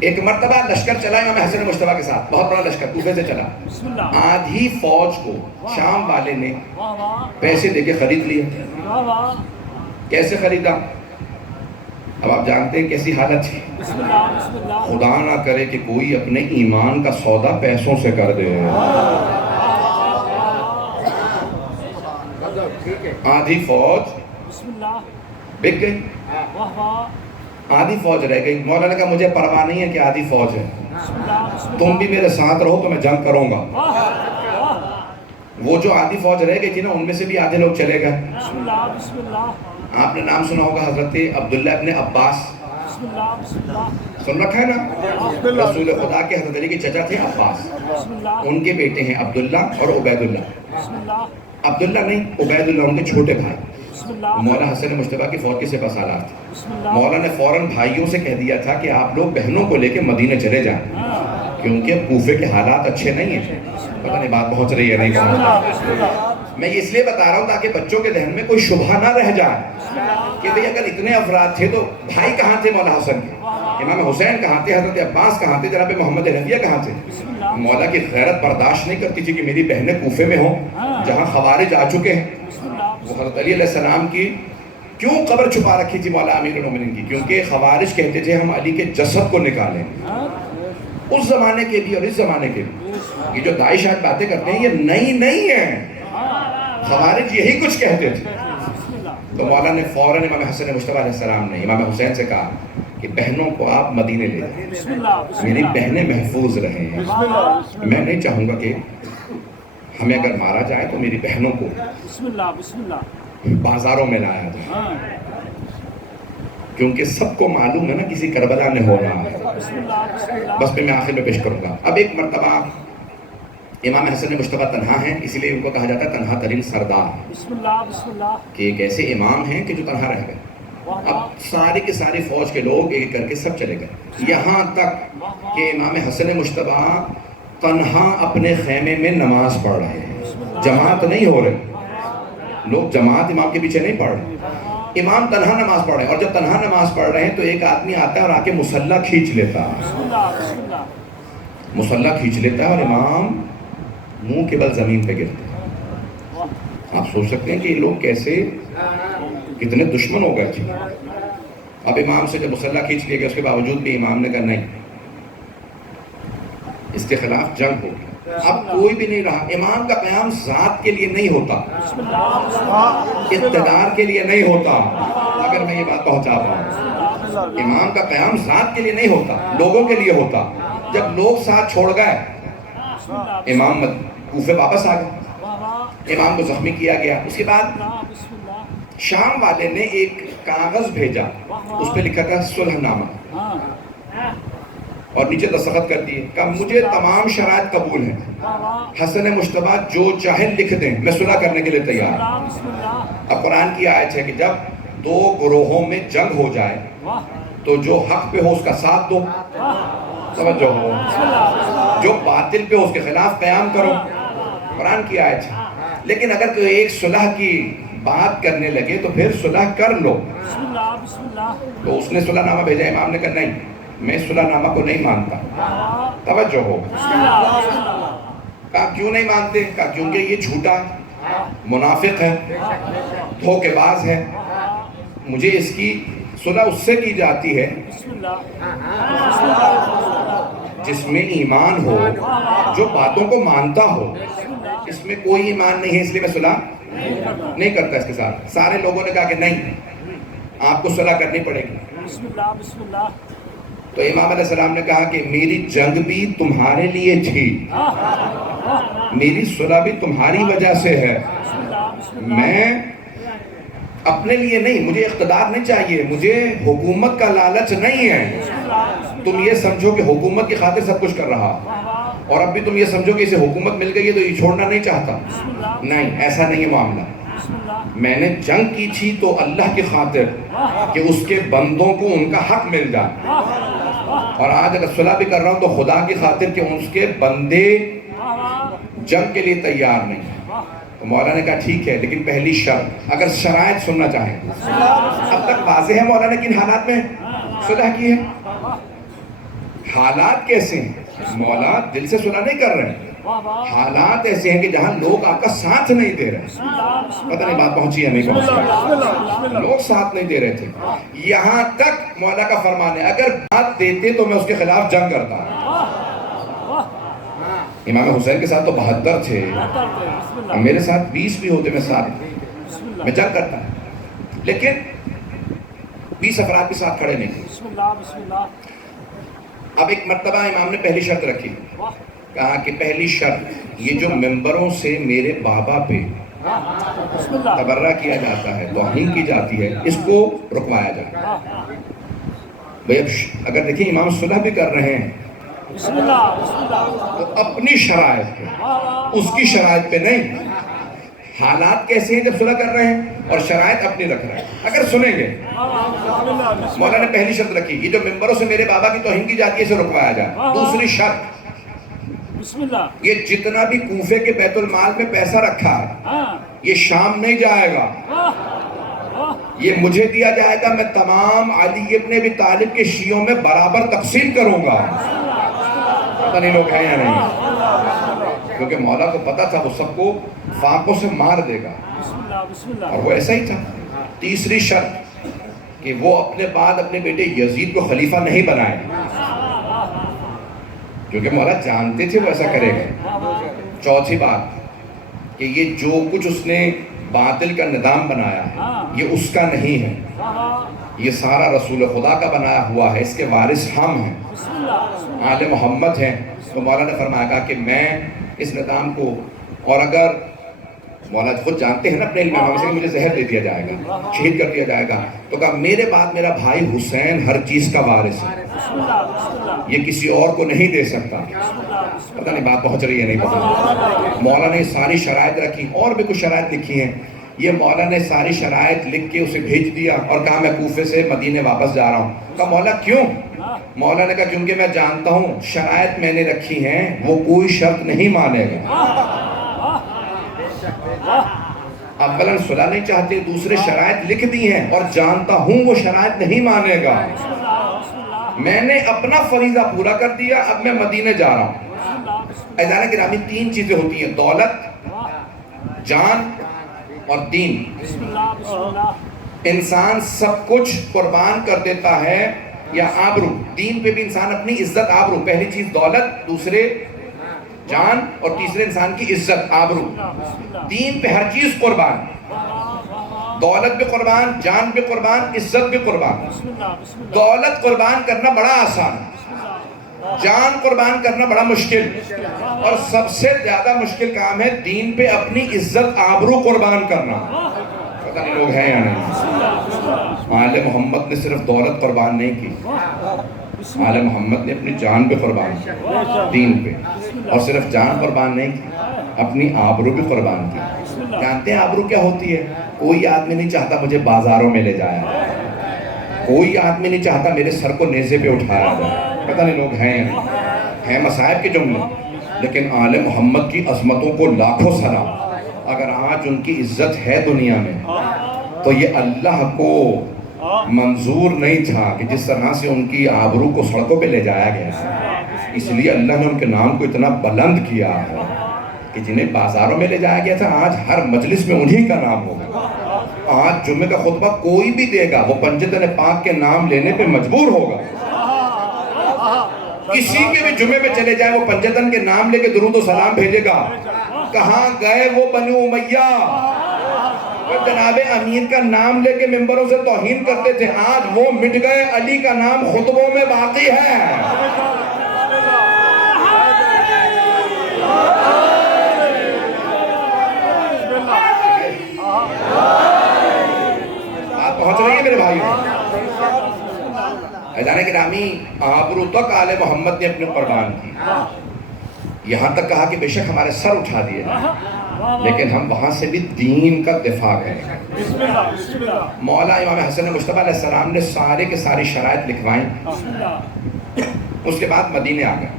ایک مرتبہ لشکر چلا امام حسن مجتبیٰ کے ساتھ، بہت بڑا لشکر کوفے سے چلا. آدھی فوج کو شام والے نے پیسے دے کے خرید لیا. کیسے خریدا؟ اب آپ جانتے ہیں کیسی حالت تھی. خدا نہ کرے کہ کوئی اپنے ایمان کا سودا پیسوں سے کر دے. آدھی فوج بک گئی، آدھی فوج رہ گئی. مولا نے کہا مجھے پرواہ نہیں ہے کہ آدھی فوج ہے، تم بھی میرے ساتھ رہو تو میں جنگ کروں گا. وہ جو آدھی فوج رہ گئی تھی نا ان میں سے بھی آدھے لوگ چلے گئے. آپ نے نام سنا ہوگا حضرت عبداللہ ابن عباس، سن رکھا ہے نا؟ رسول خدا کے حضرت علی کے چچا تھے عباس، ان کے بیٹے ہیں عبداللہ اور عبید اللہ. عبداللہ نہیں عبید اللہ ان کے چھوٹے بھائی. مولا حسن مجتبیٰ کی فوج کے سپہ سالار تھے. مولا نے فوراً بھائیوں سے کہہ دیا تھا کہ آپ لوگ بہنوں کو لے کے مدینے چلے جائیں کیونکہ کوفے کے حالات اچھے نہیں ہیں. پتہ نہیں بات پہنچ رہی ہے نہیں پہنچ. میں یہ اس لیے بتا رہا ہوں تاکہ بچوں کے ذہن میں کوئی شبہ نہ رہ جائے کہ بھئی اگر اتنے افراد تھے تو بھائی کہاں تھے مولا حسن کے؟ امام حسین کہاں تھے؟ حضرت عباس کہاں تھے؟ جناب محمد رفیہ کہاں تھے؟ مولا کی غیرت برداشت نہیں کرتی تھی کہ میری بہنیں کوفے میں ہوں جہاں خوارج آ چکے ہیں. وہ حضرت علی علیہ السلام کی کیوں قبر چھپا رکھی تھی مولا امیر المومنین کی؟ کیونکہ خوارج کہتے تھے ہم علی کے جسد کو نکالیں. اس زمانے کے بھی اور اس زمانے کے بھی یہ جو داعش آج باتیں کرتے ہیں یہ نئی نہیں ہیں، خوارج یہی کچھ کہتے تھے. تو مولا نے فوراً امام حسن مجتبیٰ علیہ السلام نے امام حسین سے کہا کہ بہنوں کو آپ مدینے لے جائیں، میری بہنیں محفوظ رہیں. میں نہیں چاہوں گا کہ ہمیں اگر مارا جائے تو میری بہنوں کو بازاروں میں لایا جائے. کیونکہ سب کو معلوم ہے نا کسی کربلا میں ہونا ہے. بس میں آخر میں پیش کروں گا. اب ایک مرتبہ امام حسن مجتبیٰ تنہا ہیں، اسی لیے ان کو کہا جاتا ہے تنہا ترین سردار، کہ ایک ایسے امام ہیں کہ جو تنہا رہ گئے. اب ساری کی ساری فوج کے لوگ ایک کر کے سب چلے گئے، یہاں تک کہ امام حسن مجتبیٰ تنہا اپنے خیمے میں نماز پڑھ رہے ہیں. جماعت نہیں ہو رہے، لوگ جماعت امام کے پیچھے نہیں پڑھ رہے، امام تنہا نماز پڑھ رہے ہیں. اور جب تنہا نماز پڑھ رہے ہیں تو ایک آدمی آتا ہے اور آ کے مصلی کھینچ لیتا ہے، مصلی کھینچ لیتا ہے اور امام منہ کے بل زمین پہ گرتے ہیں. آپ سوچ سکتے ہیں کہ یہ لوگ کیسے کتنے دشمن ہو گئے تھے. اب امام سے جب مصلی کھینچ لیا گیا اس کے باوجود بھی امام نے کہا نہیں، اس کے خلاف جنگ ہوگی. اب کوئی بھی نہیں رہا. امام کا قیام ذات کے لیے نہیں ہوتا، اقتدار کے لیے نہیں ہوتا. اگر میں یہ بات پہنچا پاؤں، امام کا قیام ذات کے لیے نہیں ہوتا، لوگوں کے لیے ہوتا. جب لوگ ساتھ چھوڑ گئے، امام کوفے واپس آ گئے، امام کو زخمی کیا گیا. اس کے بعد شام والے نے ایک کاغذ بھیجا، اس پہ لکھا تھا صلح نامہ، اور نیچے دستخط کر دیے. کہا مجھے تمام شرائط قبول ہیں، حسن مجتبیٰ جو چاہے لکھ دیں، میں صلح کرنے کے لیے تیار ہوں. اب قرآن کی آیت ہے کہ جب دو گروہوں میں جنگ ہو جائے تو جو حق پہ ہو اس کا ساتھ دو، توجہ ہو، جو باطل پہ ہو اس کے خلاف قیام کرو. قرآن کی آیت ہے. لیکن اگر کوئی ایک صلح کی بات کرنے لگے تو پھر صلح کر لو. تو اس نے صلح نامہ بھیجا، امام نے کہا نہیں، میں صلح نامہ کو نہیں مانتا. توجہ ہو. کہا کیوں نہیں مانتے؟ کہا کیونکہ یہ جھوٹا منافق ہے، دھوکے باز ہے. مجھے اس کی صلح اس سے کی جاتی ہے جس میں ایمان ہو، جو باتوں کو مانتا ہو. اس میں کوئی ایمان نہیں ہے، اس لیے میں صلح نہیں کرتا اس کے ساتھ. سارے لوگوں نے کہا کہ نہیں، آپ کو صلح کرنی پڑے گی. تو امام علیہ السلام نے کہا کہ میری جنگ بھی تمہارے لیے تھی، میری صلح بھی تمہاری وجہ سے ہے. میں اپنے لیے نہیں، مجھے اقتدار نہیں چاہیے، مجھے حکومت کا لالچ نہیں ہے. تم یہ سمجھو کہ حکومت کی خاطر سب کچھ کر رہا، اور اب بھی تم یہ سمجھو کہ اسے حکومت مل گئی ہے تو یہ چھوڑنا نہیں چاہتا. نہیں، ایسا نہیں ہے معاملہ. میں نے جنگ کی تھی تو اللہ کی خاطر کہ اس کے بندوں کو ان کا حق مل جائے، اور آج اگر صلح بھی کر رہا ہوں تو خدا کی خاطر کہ اس کے بندے جنگ کے لیے تیار نہیں. تو مولا نے کہا ٹھیک ہے، لیکن پہلی شرط، اگر شرائط سننا چاہیں. اب تک واضح ہے مولا نے کن حالات میں صلح کی ہے. حالات کیسے ہیں؟ مولا دل سے صلح نہیں کر رہے ہیں، حالات ایسے ہیں کہ جہاں لوگ آپ کا ساتھ نہیں دے رہے. پتہ نہیں بات پہنچی ہے نہیں پہنچی، لوگ ساتھ نہیں دے رہے تھے. یہاں تک مولا کا فرمان ہے اگر بات دیتے تو میں اس کے خلاف جنگ کرتا. امام حسین کے ساتھ تو 72 تھے، میرے ساتھ 20 بھی ہوتے، میں جنگ کرتا. لیکن 20 افراد کے ساتھ کھڑے نہیں تھے. اب ایک مرتبہ امام نے پہلی شرط رکھی، کہا کہ پہلی شرط، یہ جو ممبروں سے میرے بابا پہ تبرہ کیا جاتا ہے، توہین کی جاتی ہے، اس کو رکوایا جائے. بھئی اب اگر دیکھیں امام صلح بھی کر رہے ہیں تو اپنی شرائط پہ، اس کی شرائط پہ نہیں. حالات کیسے ہیں جب صلح کر رہے ہیں، اور شرائط اپنی رکھ رہے ہیں. اگر سنیں گے، مولا نے پہلی شرط رکھی، یہ جو ممبروں سے میرے بابا کی توہین کی جاتی ہے اسے رکوایا جائے. دوسری شرط، یہ جتنا بھی کوفے کے بیت المال میں پیسہ رکھا ہے یہ شام نہیں جائے گا، یہ مجھے دیا جائے گا. میں تمام علی ابن ابی طالب کے شیعوں میں برابر تقسیم کروں گا. پتہ نہیں لوگ ہیں یا نہیں، کیونکہ مولا کو پتا تھا وہ سب کو فاقوں سے مار دے گا، اور وہ ایسا ہی تھا. تیسری شرط کہ وہ اپنے بعد اپنے بیٹے یزید کو خلیفہ نہیں بنائے، کیونکہ مولا جانتے تھے وہ ایسا کرے گا. چوتھی بات کہ یہ جو کچھ اس نے باطل کا نظام بنایا ہے یہ اس کا نہیں ہے، یہ سارا رسول خدا کا بنایا ہوا ہے، اس کے وارث ہم ہیں، آل محمد ہیں. تو مولا نے فرمایا کہ میں اس نظام کو، اور اگر مولا خود جانتے ہیں نا اپنے علم میں، مجھے زہر دے دیا جائے گا، شہید کر دیا جائے گا، تو کہا میرے بعد میرا بھائی حسین ہر چیز کا وارث ہے، یہ کسی اور کو نہیں دے سکتا۔ پتہ نہیں بات پہنچ رہی ہے نہیں پہنچ۔ مولا نے ساری شرائط رکھی، اور بھی کچھ شرائط لکھی ہیں، یہ مولا نے ساری شرائط لکھ کے اسے بھیج دیا اور کہا میں کوفے سے مدینے واپس جا رہا ہوں۔ کہا مولا کیوں؟ مولا نے کہا کیونکہ میں جانتا ہوں شرائط میں نے رکھی ہیں، وہ کوئی شرط نہیں مانے گا۔ اولاً صلح نہیں چاہتے، دوسرے شرائط لکھ دی ہیں اور جانتا ہوں وہ شرائط نہیں مانے گا۔ میں نے اپنا فریضہ پورا کر دیا، اب میں مدینے جا رہا ہوں۔ عزیزان گرامی، تین چیزیں ہوتی ہیں، دولت، جان اور دین۔ انسان سب کچھ قربان کر دیتا ہے، یا آبرو، دین پہ بھی انسان اپنی عزت آبرو، پہلی چیز دولت، دوسرے جان، اور تیسرے انسان کی عزت آبرو، دین پہ ہر چیز قربان، دولت بھی قربان، جان بھی قربان، عزت بھی قربان۔ دولت قربان کرنا بڑا آسان، جان قربان کرنا بڑا مشکل، اور سب سے زیادہ مشکل کام ہے دین پہ اپنی عزت آبرو قربان کرنا۔ پتہ نہیں لوگ ہیں یا نہیں۔ آل محمد نے صرف دولت قربان نہیں کی، آل محمد نے اپنی جان بھی قربان کی دین پہ، اور صرف جان قربان نہیں کی، اپنی آبرو بھی قربان کی۔ جانتے ہیں آبرو کیا ہوتی ہے؟ کوئی آدمی نہیں چاہتا مجھے بازاروں میں لے جایا، کوئی آدمی نہیں چاہتا میرے سر کو نیزے پہ اٹھایا جائے۔ پتہ نہیں لوگ ہیں مصائب کے جملے، لیکن آل محمد کی عظمتوں کو لاکھوں سلام۔ اگر آج ان کی عزت ہے دنیا میں تو یہ اللہ کو منظور نہیں تھا کہ جس طرح سے ان کی آبرو کو سڑکوں پہ لے جایا گیا، اس لیے اللہ نے ان کے نام کو اتنا بلند کیا ہے کہ جنہیں بازاروں میں لے جایا گیا تھا آج ہر مجلس میں انہی کا نام ہوگا۔ آج جمعے کا خطبہ کوئی بھی دے گا وہ پنجتن پاک کے نام لینے پہ مجبور ہوگا۔ کسی کے بھی جمعے پہ چلے جائے وہ پنجتن کے نام لے کے درود و سلام بھیجے گا۔ کہاں گئے وہ بنو امیہ، وہ جناب امین کا نام لے کے ممبروں سے توہین کرتے تھے، آج وہ مٹ گئے، علی کا نام خطبوں میں باقی ہے۔ آپ پہنچ رہی ہیں میرے بھائی؟ عزیزان گرامی، آبرو تک آل محمد نے اپنے قربان کی، یہاں تک کہا کہ بے شک ہمارے سر اٹھا دیے لیکن ہم وہاں سے بھی دین کا دفاع کریں۔ مولا امام حسن مجتبیٰ علیہ السلام نے سارے کے ساری شرائط لکھوائیں، اس کے بعد مدینے آ گئے۔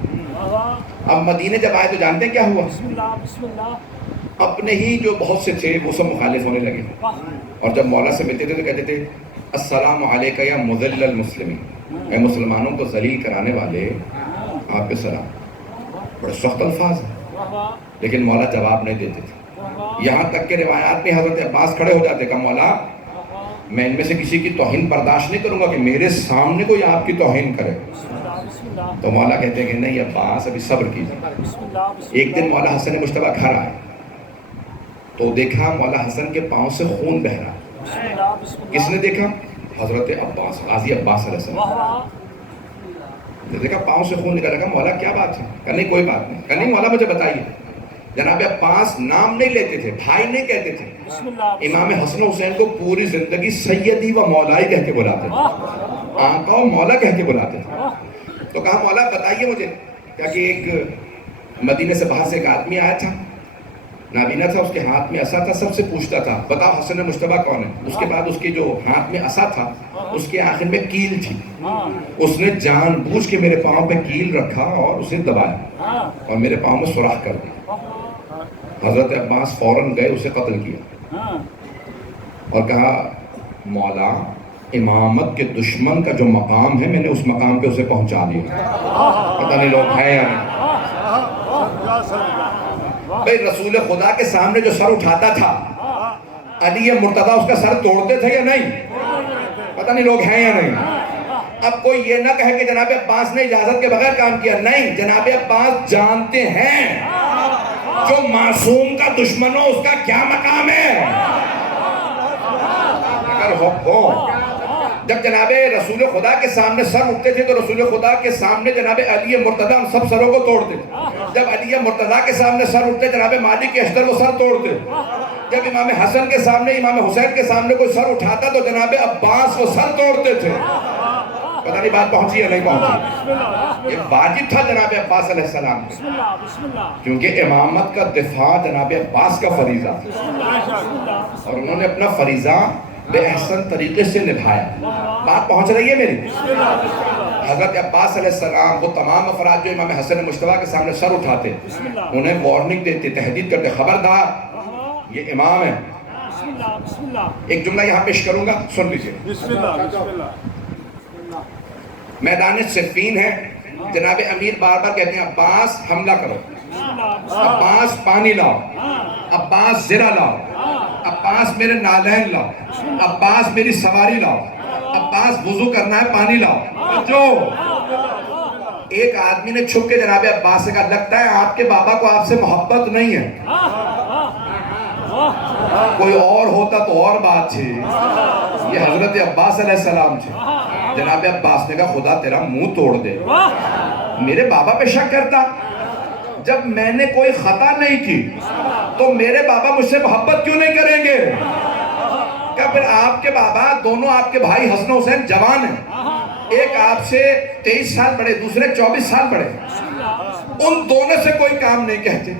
اب مدینے جب آئے تو جانتے ہیں کیا ہوا؟ اپنے ہی جو بہت سے تھے وہ سب مخالف ہونے لگے، اور جب مولا سے ملتے تھے تو کہتے تھے السلام علیکہ یا مذل المسلمین، اے مسلمانوں کو ذلیل کرانے والے، آپ پہ سلام۔ بڑے سخت الفاظ ہیں، لیکن مولا جواب نہیں دیتے تھے۔ یہاں تک کہ روایات میں حضرت عباس کھڑے ہو جاتے کہ مولا میں ان میں سے کسی کی توہین برداشت نہیں کروں گا کہ میرے سامنے کوئی آپ کی توہین کرے۔ تو مولا کہتے ہیں کہ نہیں عباس ابھی صبر کیجیے۔ ایک دن مولا حسن مجتبیٰ گھر آئے تو دیکھا مولا حسن کے پاؤں سے خون بہ رہا۔ کس نے دیکھا؟ حضرت عباس، غازی عباس علیہ السلام نے دیکھا پاؤں سے خون نکل رہا۔ مولا کیا بات ہے؟ کہا نہیں کوئی بات نہیں۔ کہا نہیں مولا مجھے بتائیے۔ جناب عباس نام نہیں لیتے تھے، بھائی نہیں کہتے تھے، امام حسن حسین کو پوری زندگی سیدی و مولائی کہہ کے بلاتے تھے، آقا و مولا کہہ کے بلاتے تھے۔ تو کہا مولا بتائیے مجھے، کیا کہ ایک مدینے سے باہر سے ایک آدمی آیا تھا، نابینا تھا، اس کے ہاتھ میں عصا تھا، سب سے پوچھتا تھا بتاؤ حسن مجتبیٰ کون ہے؟ اس کے بعد اس کے جو ہاتھ میں عصا تھا اس کے آخر میں کیل تھی، اس نے جان بوجھ کے میرے پاؤں پہ کیل رکھا اور اسے دبایا اور میرے پاؤں میں سوراخ کر دیا۔ حضرت عباس فوراً گئے اسے قتل کیا اور کہا مولا امامت کے دشمن کا جو مقام ہے میں نے اس مقام پہ اسے پہنچا دیا۔ پتہ نہیں لوگ ہیں یا نہیں۔ بھئی رسول خدا کے سامنے جو سر اٹھاتا تھا علی مرتضیٰ اس کا سر توڑتے تھے یا نہیں؟ پتہ نہیں لوگ ہیں یا نہیں۔ اب کوئی یہ نہ کہے کہ جناب عباس نے اجازت کے بغیر کام کیا، نہیں، جناب عباس جانتے ہیں جو معصوم کا دشمن ہو اس کا کیا مقام ہے۔ اگر ہو جب جناب رسول خدا کے سامنے سر اٹھتے تھے تو رسول خدا کے سامنے جناب علی مرتضی ہم سب سروں کو توڑتے تھے. جب علی مرتضی کے سامنے سر اٹھتے جناب مالک اشتر وہ سر توڑتے. جب امام حسن کے سامنے امام حسین کے سامنے کوئی سر اٹھاتا تو جناب عباس وہ سر توڑتے تھے. پتہ نہیں بات پہنچی ہے نہیں پہنچی. یہ واجب تھا جناب عباس علیہ السلام کیونکہ امامت کا دفاع جناب عباس کا فریضہ اور انہوں نے اپنا فریضہ بے احسن طریقے سے نبھایا. بات پہنچ رہی ہے میری. حضرت عباس علیہ السلام وہ تمام افراد جو امام حسن مجتبیٰ کے سامنے سر اٹھاتے انہیں وارننگ دیتے, تہدید کرتے, خبردار یہ امام ہے. ایک جملہ یہاں پیش کروں گا, سن لیجیے. میدان صفین ہے, جناب امیر بار بار کہتے ہیں عباس حملہ کرو, عباس پانی لاؤ, عباس زرہ لاؤ, عباس میرے نالین لاؤ, عباس میری سواری لاؤ, عباس وضو کرنا ہے پانی لاؤ. جو ایک آدمی نے چھپ کے جناب عباس سے کہا لگتا ہے آپ کے بابا کو آپ سے محبت نہیں ہے, کوئی اور ہوتا تو اور بات تھی. یہ حضرت عباس علیہ السلام تھے. جناب عباس نے کہا خدا تیرا منہ توڑ دے, میرے بابا پہ شک کرتا, جب میں نے کوئی خطا نہیں کی تو میرے بابا مجھ سے محبت کیوں نہیں کریں گے. کہ پھر آپ کے بابا دونوں آپ کے بھائی حسن حسین جوان ہیں, ایک آپ سے 23 سال بڑے, دوسرے 24 سال بڑے, ان دونوں سے کوئی کام نہیں کہتے,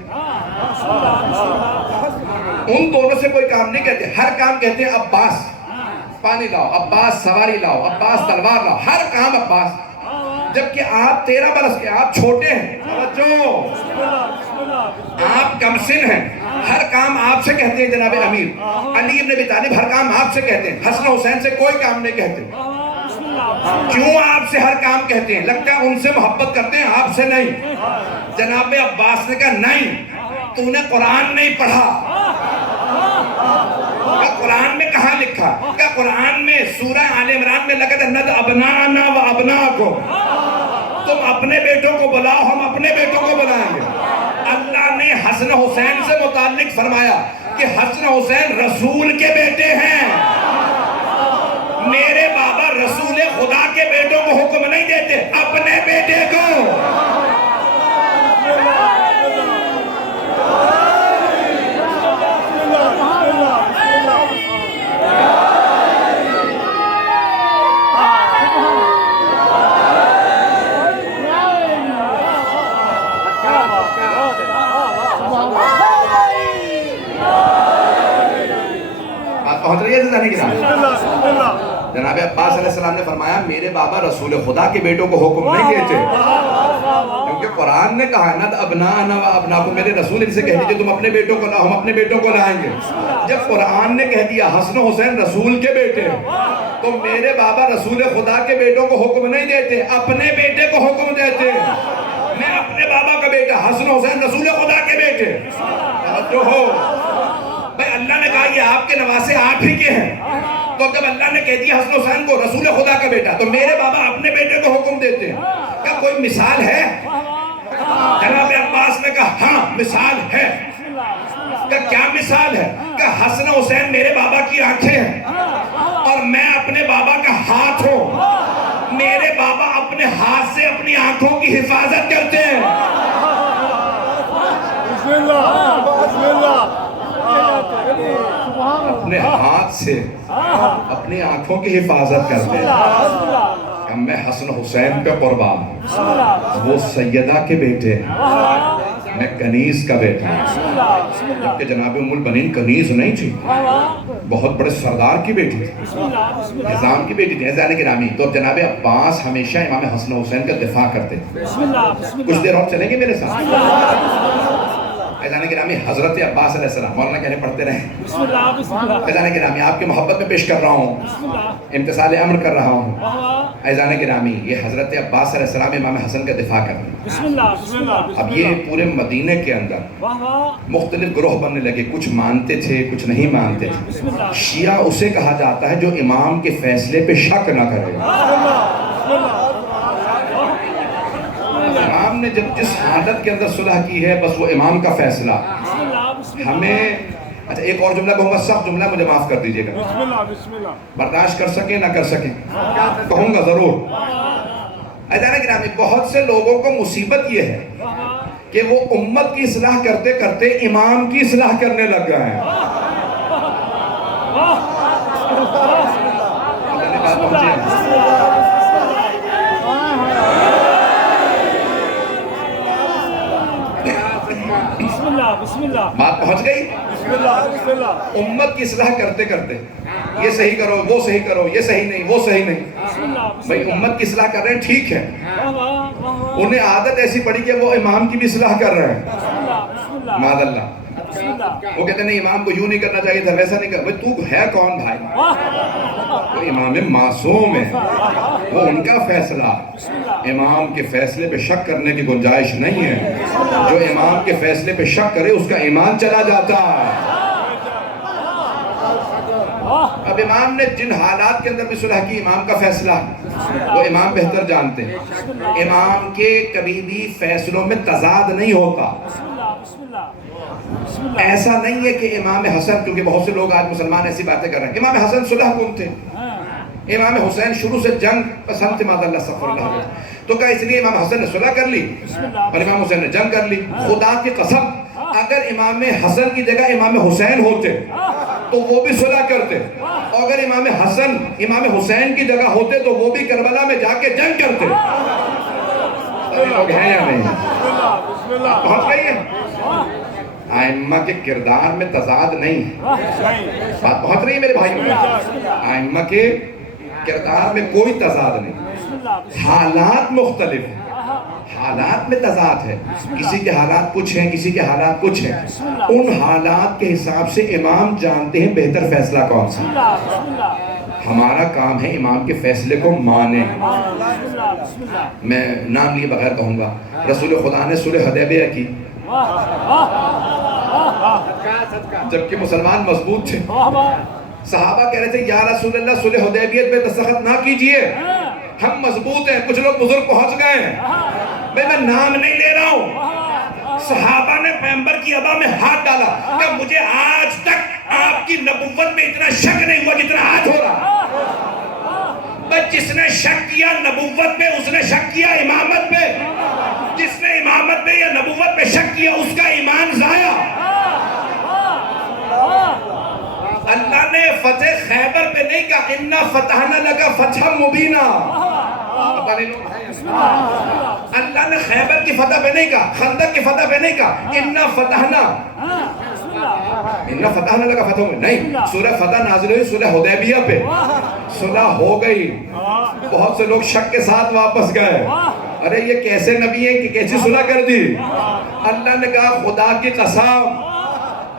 ان دونوں سے کوئی کام نہیں کہتے, ہر کام کہتے ہیں عباس پانی لاؤ, عباس سواری لاؤ, عباس تلوار لاؤ, ہر کام عباس. جبکہ آپ 13 برس کے, آپ چھوٹے ہیں, آپ کم سن ہیں, ہر کام آپ سے کہتے ہیں جناب امیر. علی ابن ابی طالب ہر کام آپ سے کہتے ہیں, حسن حسین سے کوئی کام نہیں کہتے. کیوں آپ سے ہر کام کہتے ہیں؟ لگتا ہے ان سے محبت کرتے ہیں, آپ سے نہیں. جناب عباس نے کہا نہیں, تو نے قرآن نہیں پڑھا. کہ قرآن میں کہاں لکھا؟ کہ قرآن میں سورہ آل عمران میں لگا تھا ند ابنانا و ابناکم, تم اپنے بیٹوں کو بلاؤ ہم اپنے بیٹوں کو بلائیں گے. اللہ نے حسن حسین سے متعلق فرمایا کہ حسن حسین رسول کے بیٹے ہیں. میرے بابا رسول خدا کے بیٹوں کو حکم نہیں دیتے, اپنے بیٹے کو. پہنچ رہی ہے جناب عباس علیہ السلام نے فرمایا میرے بابا رسول خدا کے بیٹوں کو حکم نہیں دیتے, کیونکہ قرآن نے کہا ند ابنانا و ابناکم, میرے رسول ان سے کہہ دیجئے تم اپنے بیٹوں کو لاؤ ہم اپنے بیٹوں کو لائیں گے. جب قرآن نے کہہ دیا حسن حسین رسول کے بیٹے تو میرے بابا رسول خدا کے بیٹوں کو حکم نہیں دیتے, اپنے بیٹے کو حکم دیتے. میں اپنے بابا کا بیٹا حسن حسین رسول خدا کے بیٹے. جو ہو بھائی اللہ نے کہا یہ آپ کے نواسے آپ ہی کے ہیں, تو جب اللہ نے کہہ دیا حسن حسین کو رسول خدا کا بیٹا تو میرے بابا اپنے بیٹے کو حکم دیتے ہیں. کیا کوئی مثال ہے؟ جناب عباس نے کہا ہاں مثال ہے. کیا مثال ہے؟ کہ حسن حسین میرے بابا کی آنکھیں ہیں اور میں اپنے بابا کا ہاتھ ہوں. میرے بابا اپنے ہاتھ سے اپنی آنکھوں کی حفاظت کرتے ہیں. اپنے ہاتھ سے اپنی آنکھوں کی حفاظت کرتے ہیں. میں حسن حسین پہ قربان ہوں, وہ سیدہ کے بیٹے ہیں, میں کنیز کا بیٹا ہوں. جبکہ جناب ام البنین کنیز نہیں تھی, بہت بڑے سردار کی بیٹی تھی, نظام کی بیٹی تھی, اذان گرامی. تو جناب عباس ہمیشہ امام حسن حسین کا دفاع کرتے تھے. کچھ دیر اور چلیں گے میرے ساتھ. اذان گرامی حضرت عباس علیہ السلام, مولانا کہنے پڑھتے رہیں. اذان گرامی آپ کی محبت میں پیش کر رہا ہوں, امتثال امر کر رہا ہوں. اذان گرامی یہ حضرت عباس علیہ السلام امام حسن کا دفاع کر رہے ہیں. اب یہ پورے مدینے کے اندر مختلف گروہ بننے لگے, کچھ مانتے تھے کچھ نہیں مانتے تھے. شیعہ اسے کہا جاتا ہے جو امام کے فیصلے پہ شک نہ کرے. امام نے جب جس حالت کے اندر صلح کی ہے بس وہ امام کا فیصلہ. ہمیں اچھا ایک اور جملہ کہوں گا، سخت جملہ، مجھے معاف کر دیجیے گا، بسم اللہ بسم اللہ. برداشت کر سکیں نہ کر سکیں کہوں گا ضرور. عزیزان گرامی، بہت سے لوگوں کو مصیبت یہ ہے کہ وہ امت کی اصلاح کرتے کرتے امام کی اصلاح کرنے لگ گئے ہیں. بسم اللہ. بات پہنچ گئی. بسم اللہ بسم اللہ. امت کی اصلاح کرتے کرتے یہ صحیح کرو، وہ صحیح کرو، یہ صحیح نہیں، وہ صحیح نہیں. بسم اللہ بسم بھائی اللہ. امت کی اصلاح کر رہے ہیں، ٹھیک ہے، واہ واہ واہ. انہیں عادت ایسی پڑی کہ وہ امام کی بھی اصلاح کر رہے ہیں. بسم اللہ بسم اللہ. معاذ اللہ. بسم اللہ. وہ کہتے ہیں نہیں امام کو یوں نہیں کرنا چاہیے تھا، ویسا نہیں کر. بھائی تو ہے کون بھائی؟ وہ امام معصوم ہے، وہ ان کا فیصلہ. امام کے فیصلے پہ شک کرنے کی گنجائش نہیں ہے. جو امام کے فیصلے پہ شک کرے اس کا ایمان چلا جاتا ہے. اب امام نے جن حالات کے اندر بھی صلح کی، امام کا فیصلہ وہ امام بہتر جانتے ہیں. امام کے کبھی بھی فیصلوں میں تضاد نہیں ہوتا. ایسا نہیں ہے کہ امام حسن، کیونکہ بہت سے لوگ آج مسلمان ایسی باتیں کر رہے ہیں، امام حسن صلح کن تھے، امام حسین شروع سے جنگ پسند تھے، معاذ اللہ استغفر اللہ علیہ. تو کہا اس لیے امام حسن نے صلح کر لی اور امام حسین نے جنگ کر لی. خدا کی قسم اگر امام حسن کی جگہ امام حسین ہوتے تو وہ بھی صلح کرتے، اور اگر امام حسن امام حسین کی جگہ ہوتے تو وہ بھی کربلا میں جا کے جنگ کرتے. لوگ ہیں یا نہیں؟ پہنچ گئی ہے. ائمہ کے کردار میں تضاد نہیں ہے. بات پہنچ رہی ہے میرے بھائی؟ ائمہ کے کردار میں کوئی تضاد نہیں. حالات مختلف ہیں، حالات میں تضاد ہے. کسی کے حالات کچھ ہیں، کسی کے حالات کچھ ہیں. ان حالات کے حساب سے امام جانتے ہیں بہتر فیصلہ کون سا. ہمارا کام ہے امام کے فیصلے کو مانیں. میں نام لیے بغیر کہوں گا، رسول خدا نے صلح حدیبیہ کی جبکہ مسلمان مضبوط تھے. صحابہ کہہ رہے تھے یا رسول اللہ صلح حدیبیہ پہ دستخط نہ کیجئے، ہم مضبوط ہیں. کچھ لوگ بزرگ پہنچ گئے ہیں، میں نام نہیں لے رہا ہوں. صحابہ نے پیغمبر کی ابا میں ہاتھ ڈالا کہ مجھے آج تک آپ کی نبوت میں اتنا شک نہیں ہوا جتنا آج ہو رہا. بس جس نے شک کیا نبوت پہ، اس نے شک کیا امامت پہ. جس نے امامت پہ یا نبوت پہ شک کیا اس کا ایمان ضائع. اللہ نے فتح خیبر پہ نہیں کہا اِنَّا فَتَحْنَا لَكَ فَتْحًا مُبِينًا. اللہ نے خیبر کی فتح پہ نہیں کہا، خندق کی فتح پہ نہیں کہا اِنَّا فَتَحْنَا لَكَ فَتْحًا مُبِينًا. نہیں، سورہ فتح نازل ہوئی صلح حدیبیہ پہ. صلح ہو گئی. بہت سے لوگ شک کے ساتھ واپس گئے، ارے یہ کیسے نبی ہیں کہ کیسی صلح کر دی. اللہ نے کہا خدا کی قسم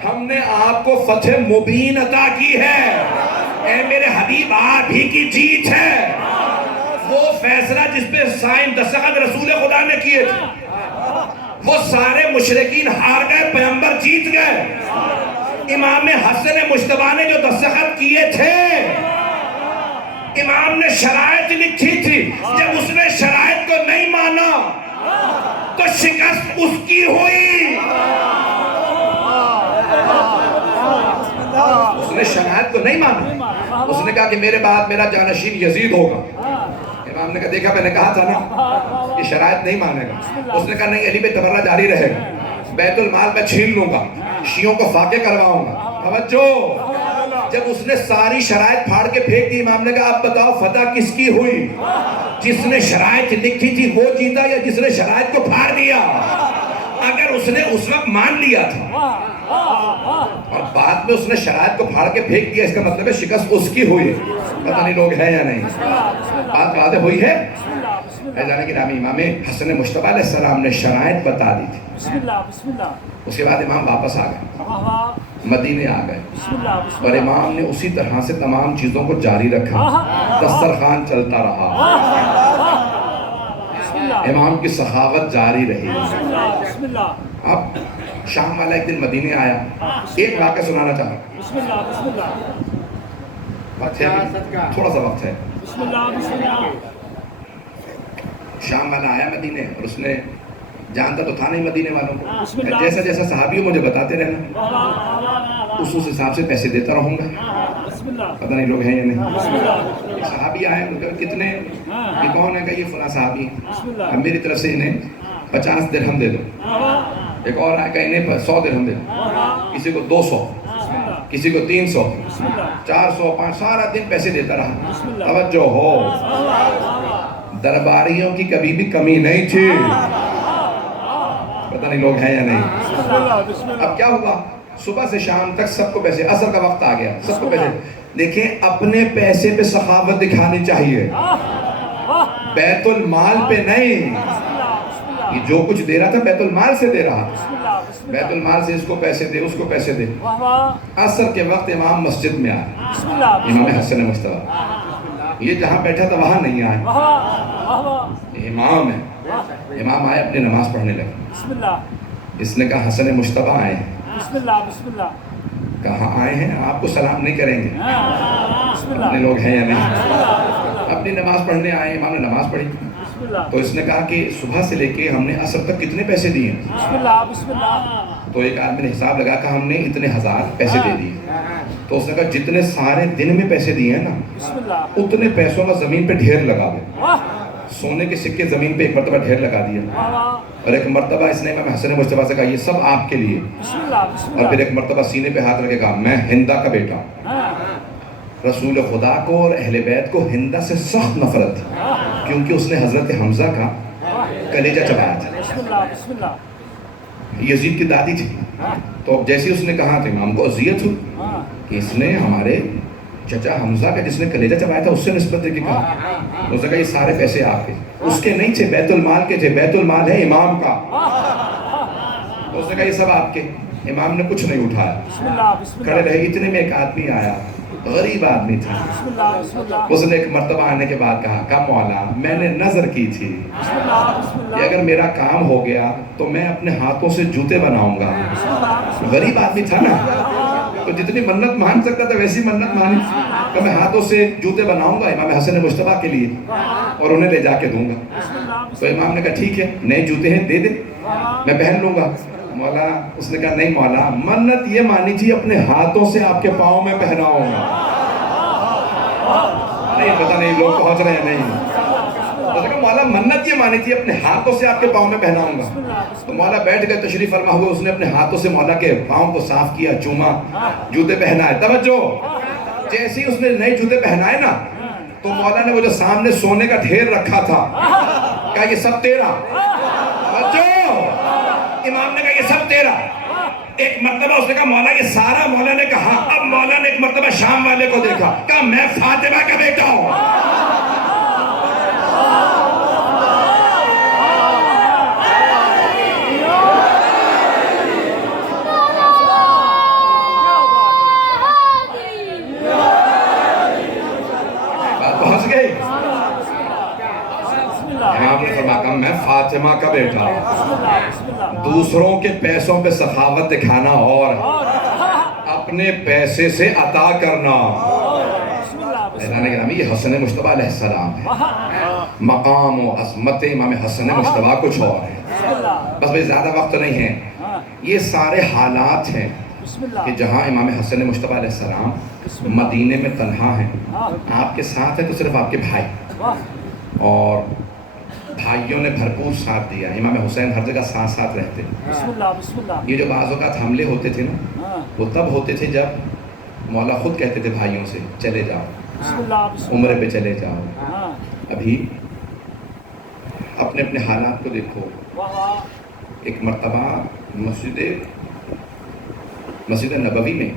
ہم نے آپ کو فتح مبین عطا کی ہے. اے میرے حبیب آپ ہی کی جیت ہے. وہ فیصلہ جس پہ سائن دستخط رسول خدا نے کیے تھے، وہ سارے مشرکین ہار گئے، پیغمبر جیت گئے. امام حسن مجتبیٰ نے جو دستخط کیے تھے، امام نے شرائط لکھی تھی. جب اس نے شرائط کو نہیں مانا تو شکست اس کی ہوئی. اس نے شرائط کو نہیں مانا. اس نے کہا کہ میرے بعد میرا جانشین یزید ہوگا. امام نے کہا دیکھا میں نے کہا تھا نا یہ شرائط نہیں مانے گا. اس نے کہا نہیں علی پہ تبرہ جاری رہے گا، بیت المال میں چھین لوں گا، شیعوں کو فاقے کرواؤں گا. توجہ. جب اس نے ساری شرائط پھاڑ کے پھینک دی، امام نے کہا اب بتاؤ فتح کس کی ہوئی؟ جس نے شرائط لکھی تھی وہ جیتا یا جس نے شرائط کو پھاڑ دیا؟ اگر اس نے اس وقت مان لیا تھا اور بعد میں اس نے شرائط کو پھاڑ کے پھینک دیا، اس کا مطلب ہے شکست اس کی ہوئی. پتہ نہیں لوگ ہیں یا نہیں. بات واضح ہوئی ہے؟ جانے کی نامی امام حسن مجتبیٰ علیہ السلام نے شرائط بتا دی تھی. اس کے بعد امام واپس آ گئے، مدینے آ گئے، اور امام نے اسی طرح سے تمام چیزوں کو جاری رکھا. دسترخوان چلتا رہا، امام کی سخاوت جاری رہی. اب شام والا ایک دن مدینے آیا. ایک واقعہ سنانا چاہتا ہوں، تھوڑا سا وقت ہے. شام والا آیا مدینے، اور اس نے جانتا تو تھا نہیں مدینے والوں کو، جیسا جیسا صحابیوں مجھے بتاتے رہنا. اس حساب سے پیسے دیتا رہوں گا. بسم اللہ پتہ نہیں لوگ ہیں یا نہیں. بسم اللہ صحابی آئے ان کے کتنے یہ کون ہے کہ یہ فلاں صحابی بسم اللہ اب میری طرف سے انہیں 50 درہم دے دو. ایک اور آئے کہ انہیں 100 درہم دے دو. کسی کو 200, کسی کو 300, 400, 500 سارا دن پیسے دیتا رہا. توجہ ہو, درباریوں کی کبھی بھی کمی نہیں تھی. پتہ نہیں لوگ ہیں یا نہیں. بسم اللہ بسم اللہ اب کیا ہوا, صبح سے شام تک سب کو پیسے, عصر کا وقت آ گیا, سب کو پیسے. دیکھیں اپنے پیسے پہ سخاوت دکھانی چاہیے, بیت المال پہ نہیں. یہ جو کچھ دے رہا تھا بیت المال سے دے رہا, بیت المال سے اس کو پیسے دے, اس کو پیسے دے. عصر کے وقت امام مسجد میں آئے, امام حسن مصطفیٰ, یہ جہاں بیٹھا تھا وہاں نہیں آئے, یہ امام ہے. امام آئے, اپنی نماز پڑھنے لگے. بسم اللہ اس نے کہا حسن مصطفیٰ آئے ہیں. بسم اللہ بسم اللہ کہاں آئے ہیں, آپ کو سلام نہیں کریں گے. بسم اپنے اللہ لوگ ہیں یا نہیں. اپنی نماز پڑھنے آئے, امام نے نماز پڑھی. بسم اللہ تو اس نے کہا کہ صبح سے لے کے ہم نے عصر تک کتنے پیسے دیے. بسم اللہ بسم اللہ تو ایک آدمی نے حساب لگا کہ ہم نے اتنے 1000 پیسے دے دیے. تو اس نے کہا جتنے سارے دن میں پیسے دیے ہیں نا, بسم اللہ اتنے پیسوں کا زمین پہ ڈھیر لگا دے. واہ سونے کے سکے زمین پہ ایک مرتبہ ڈھیر لگا دیا. واہ اور ایک مرتبہ اس نے امام حسن مصطفیٰ سے کہا یہ سب آپ کے لیے. بسم اللہ بسم اور پھر اللہ ایک مرتبہ سینے پہ ہاتھ رکھ کے کہا میں ہندا کا بیٹا. رسول خدا کو اور اہل بیت کو ہندا سے سخت نفرت تھی, کیونکہ اس نے حضرت حمزہ کا کلیجہ چبایا تھا. بسم اللہ بسم اللہ یزید کی دادی تھی. تو جیسے اس نے کہا تو امام کو اذیت ہوئی کہ اس نے ہمارے چچا حمزہ کا جس نے کلیجہ چبایا تھا اس سے نسبت دے کے کہا. اس نے کہا یہ سارے پیسے آپ کے, اس کے نہیں تھے, بیت المال کے تھے. بیت المال ہے امام کا. تو اس نے کہا یہ سب آپ کے. امام نے کچھ نہیں اٹھایا, بسم اللہ بسم کھڑے اللہ رہے. اتنے میں ایک آدمی آیا, غریب آدمی تھا. بسم اللہ بسم اللہ اس نے ایک مرتبہ آنے کے بعد کہا کہ مولا میں نے نظر کی تھی بسم اللہ بسم کہ اللہ اگر میرا کام ہو گیا تو میں اپنے ہاتھوں سے جوتے بناؤں گا. بسم اللہ غریب آدمی تھا نا, تو جتنی منت مان سکتا تھا ویسی منت مانی کہ میں ہاتھوں سے جوتے بناؤں گا امام حسن مصطفیٰ کے لیے اور انہیں لے جا کے دوں گا. بسم اللہ تو امام نے کہا ٹھیک ہے, نئے جوتے ہیں دے دے, میں پہن لوں گا. مولا اس نے کہا نہیں مولا, منت یہ مانی تھی اپنے ہاتھوں سے آپ کے پاؤں میں پہناؤں گا. نہیں پتہ نہیں لوگ پہنچ رہے ہیں نہیں. اس نے کہا مولا منت یہ مانی تھی اپنے ہاتھوں سے آپ کے پاؤں میں پہناؤں گا. تو مولا بیٹھ گئے, تشریف فرما ہوئے. اس نے اپنے ہاتھوں سے مولا کے پاؤں کو صاف کیا, چوما, جوتے پہنائے. توجہ, جیسے ہی اس نے نئے جوتے پہنائے نا تو مولا نے وہ جو سامنے سونے کا ڈھیر رکھا تھا کہا یہ سب تیرا. توجہ, امام نے کہا یہ سب تیرا. ایک مرتبہ اس نے کہا مولا یہ سارا. مولا نے کہا. اب مولا نے ایک مرتبہ شام والے کو دیکھا, کہا میں فاطمہ کا بیٹا ہوں. بات پہنچ گئی. امام نے فرمایا کہ میں فاطمہ کا بیٹا ہوں. دوسروں کے پیسوں پہ سخاوت دکھانا اور اپنے پیسے سے عطا کرنا. یہ حسن مصطفیٰ علیہ السلام ہے. مقام و عظمت امام حسن مصطفیٰ کچھ اور ہے. بس بھئی زیادہ وقت نہیں ہے. یہ سارے حالات ہیں کہ جہاں امام حسن مصطفیٰ علیہ السلام مدینے میں تنہا ہیں. آپ کے ساتھ ہے تو صرف آپ کے بھائی, اور بھائیوں نے بھرپور ساتھ دیا. امام حسین ہر جگہ ساتھ ساتھ رہتے. بسم اللہ بسم اللہ یہ جو بعض اوقات حملے ہوتے تھے نا وہ تب ہوتے تھے جب مولا خود کہتے تھے بھائیوں سے چلے جاؤ, بسم اللہ بسم عمرے پہ چلے جاؤ. اللہ ابھی اپنے اپنے حالات کو دیکھو. ایک مرتبہ مسجد نبوی میں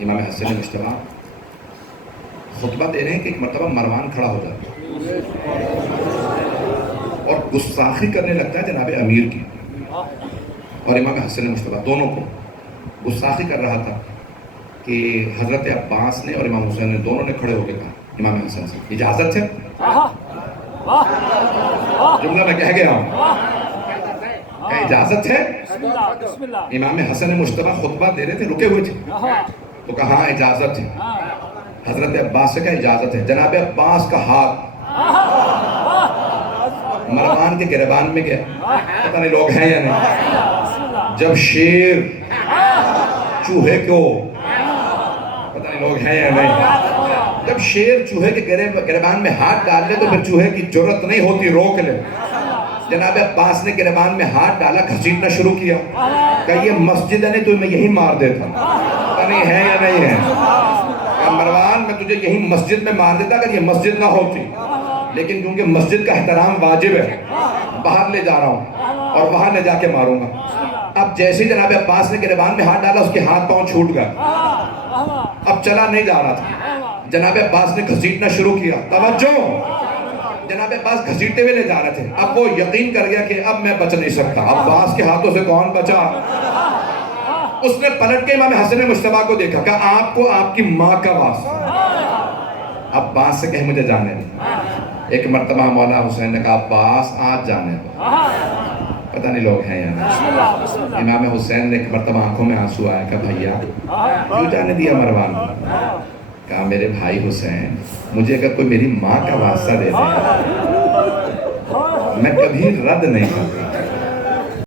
امام حسن مصطفیٰ خطبہ دے رہے ہیں کہ ایک مرتبہ مروان کھڑا ہو جاتا اور گستاخی کرنے لگتا ہے جناب امیر کی اور امام حسن مصطفیٰ دونوں کو. گستاخی کر رہا تھا کہ حضرت عباس نے اور امام حسین نے دونوں نے کھڑے ہو کے کہا امام حسن سے اجازت ہے. جملہ میں کہہ گیا ہوں, کیا اجازت ہے؟ بسم اللہ بسم اللہ امام حسن مصطفیٰ خطبہ دے رہے تھے, رکے ہوئے تھے. تو کہا ہاں اجازت ہے. حضرت عباس سے کہا اجازت ہے. جناب عباس کا ہاتھ مروان کے گریبان میں گیا. پتہ نہیں لوگ ہیں یا نہیں. جب شیر چوہے کو لوگ ہیں یا نہیں؟ جب شیر چوہے کے گریبان میں ہاتھ ڈال لے تو پھر چوہے کی جرت نہیں ہوتی روک لے. جناب عباس نے گریبان میں ہاتھ ڈالا, گھسیٹنا شروع کیا, کہ یہ مسجد ہے نہیں تو میں یہی مار دیتا. پتہ نہیں ہے یا نہیں ہے؟ کہ مروان میں تجھے یہی مسجد میں مار دیتا اگر یہ مسجد نہ ہوتی, لیکن کیونکہ مسجد کا احترام واجب ہے باہر لے جا رہا ہوں اور وہاں لے جا کے ماروں گا. اب جیسے جناب عباس نے گریبان میں ہاتھ ڈالا اس کے ہاتھ پاؤں چھوٹ گئے, اب چلا نہیں جا رہا تھا. جناب عباس نے گھسیٹنا شروع کیا. توجہ, جناب عباس گھسیٹتے ہوئے لے جا رہے تھے. اب وہ یقین کر گیا کہ اب میں بچ نہیں سکتا. عباس کے ہاتھوں سے کون بچا؟ اس نے پلٹ کے امام حسن مجتبیٰ کو دیکھا, کہا آپ کو آپ کی ماں کا واسطہ. عباس سے کہے مجھے جانے دیں. ایک مرتبہ مولا حسین نے کہا عباس آج جانے دو. پتہ نہیں لوگ ہیں یا نہیں؟ امام حسین نے ایک مرتبہ آنکھوں میں آنسو آیا, کہا بھیا کیوں جانے دیا مروان کو؟ کہا میرے بھائی حسین, مجھے اگر کوئی میری ماں کا واسطہ دے دے میں کبھی رد نہیں کرتا.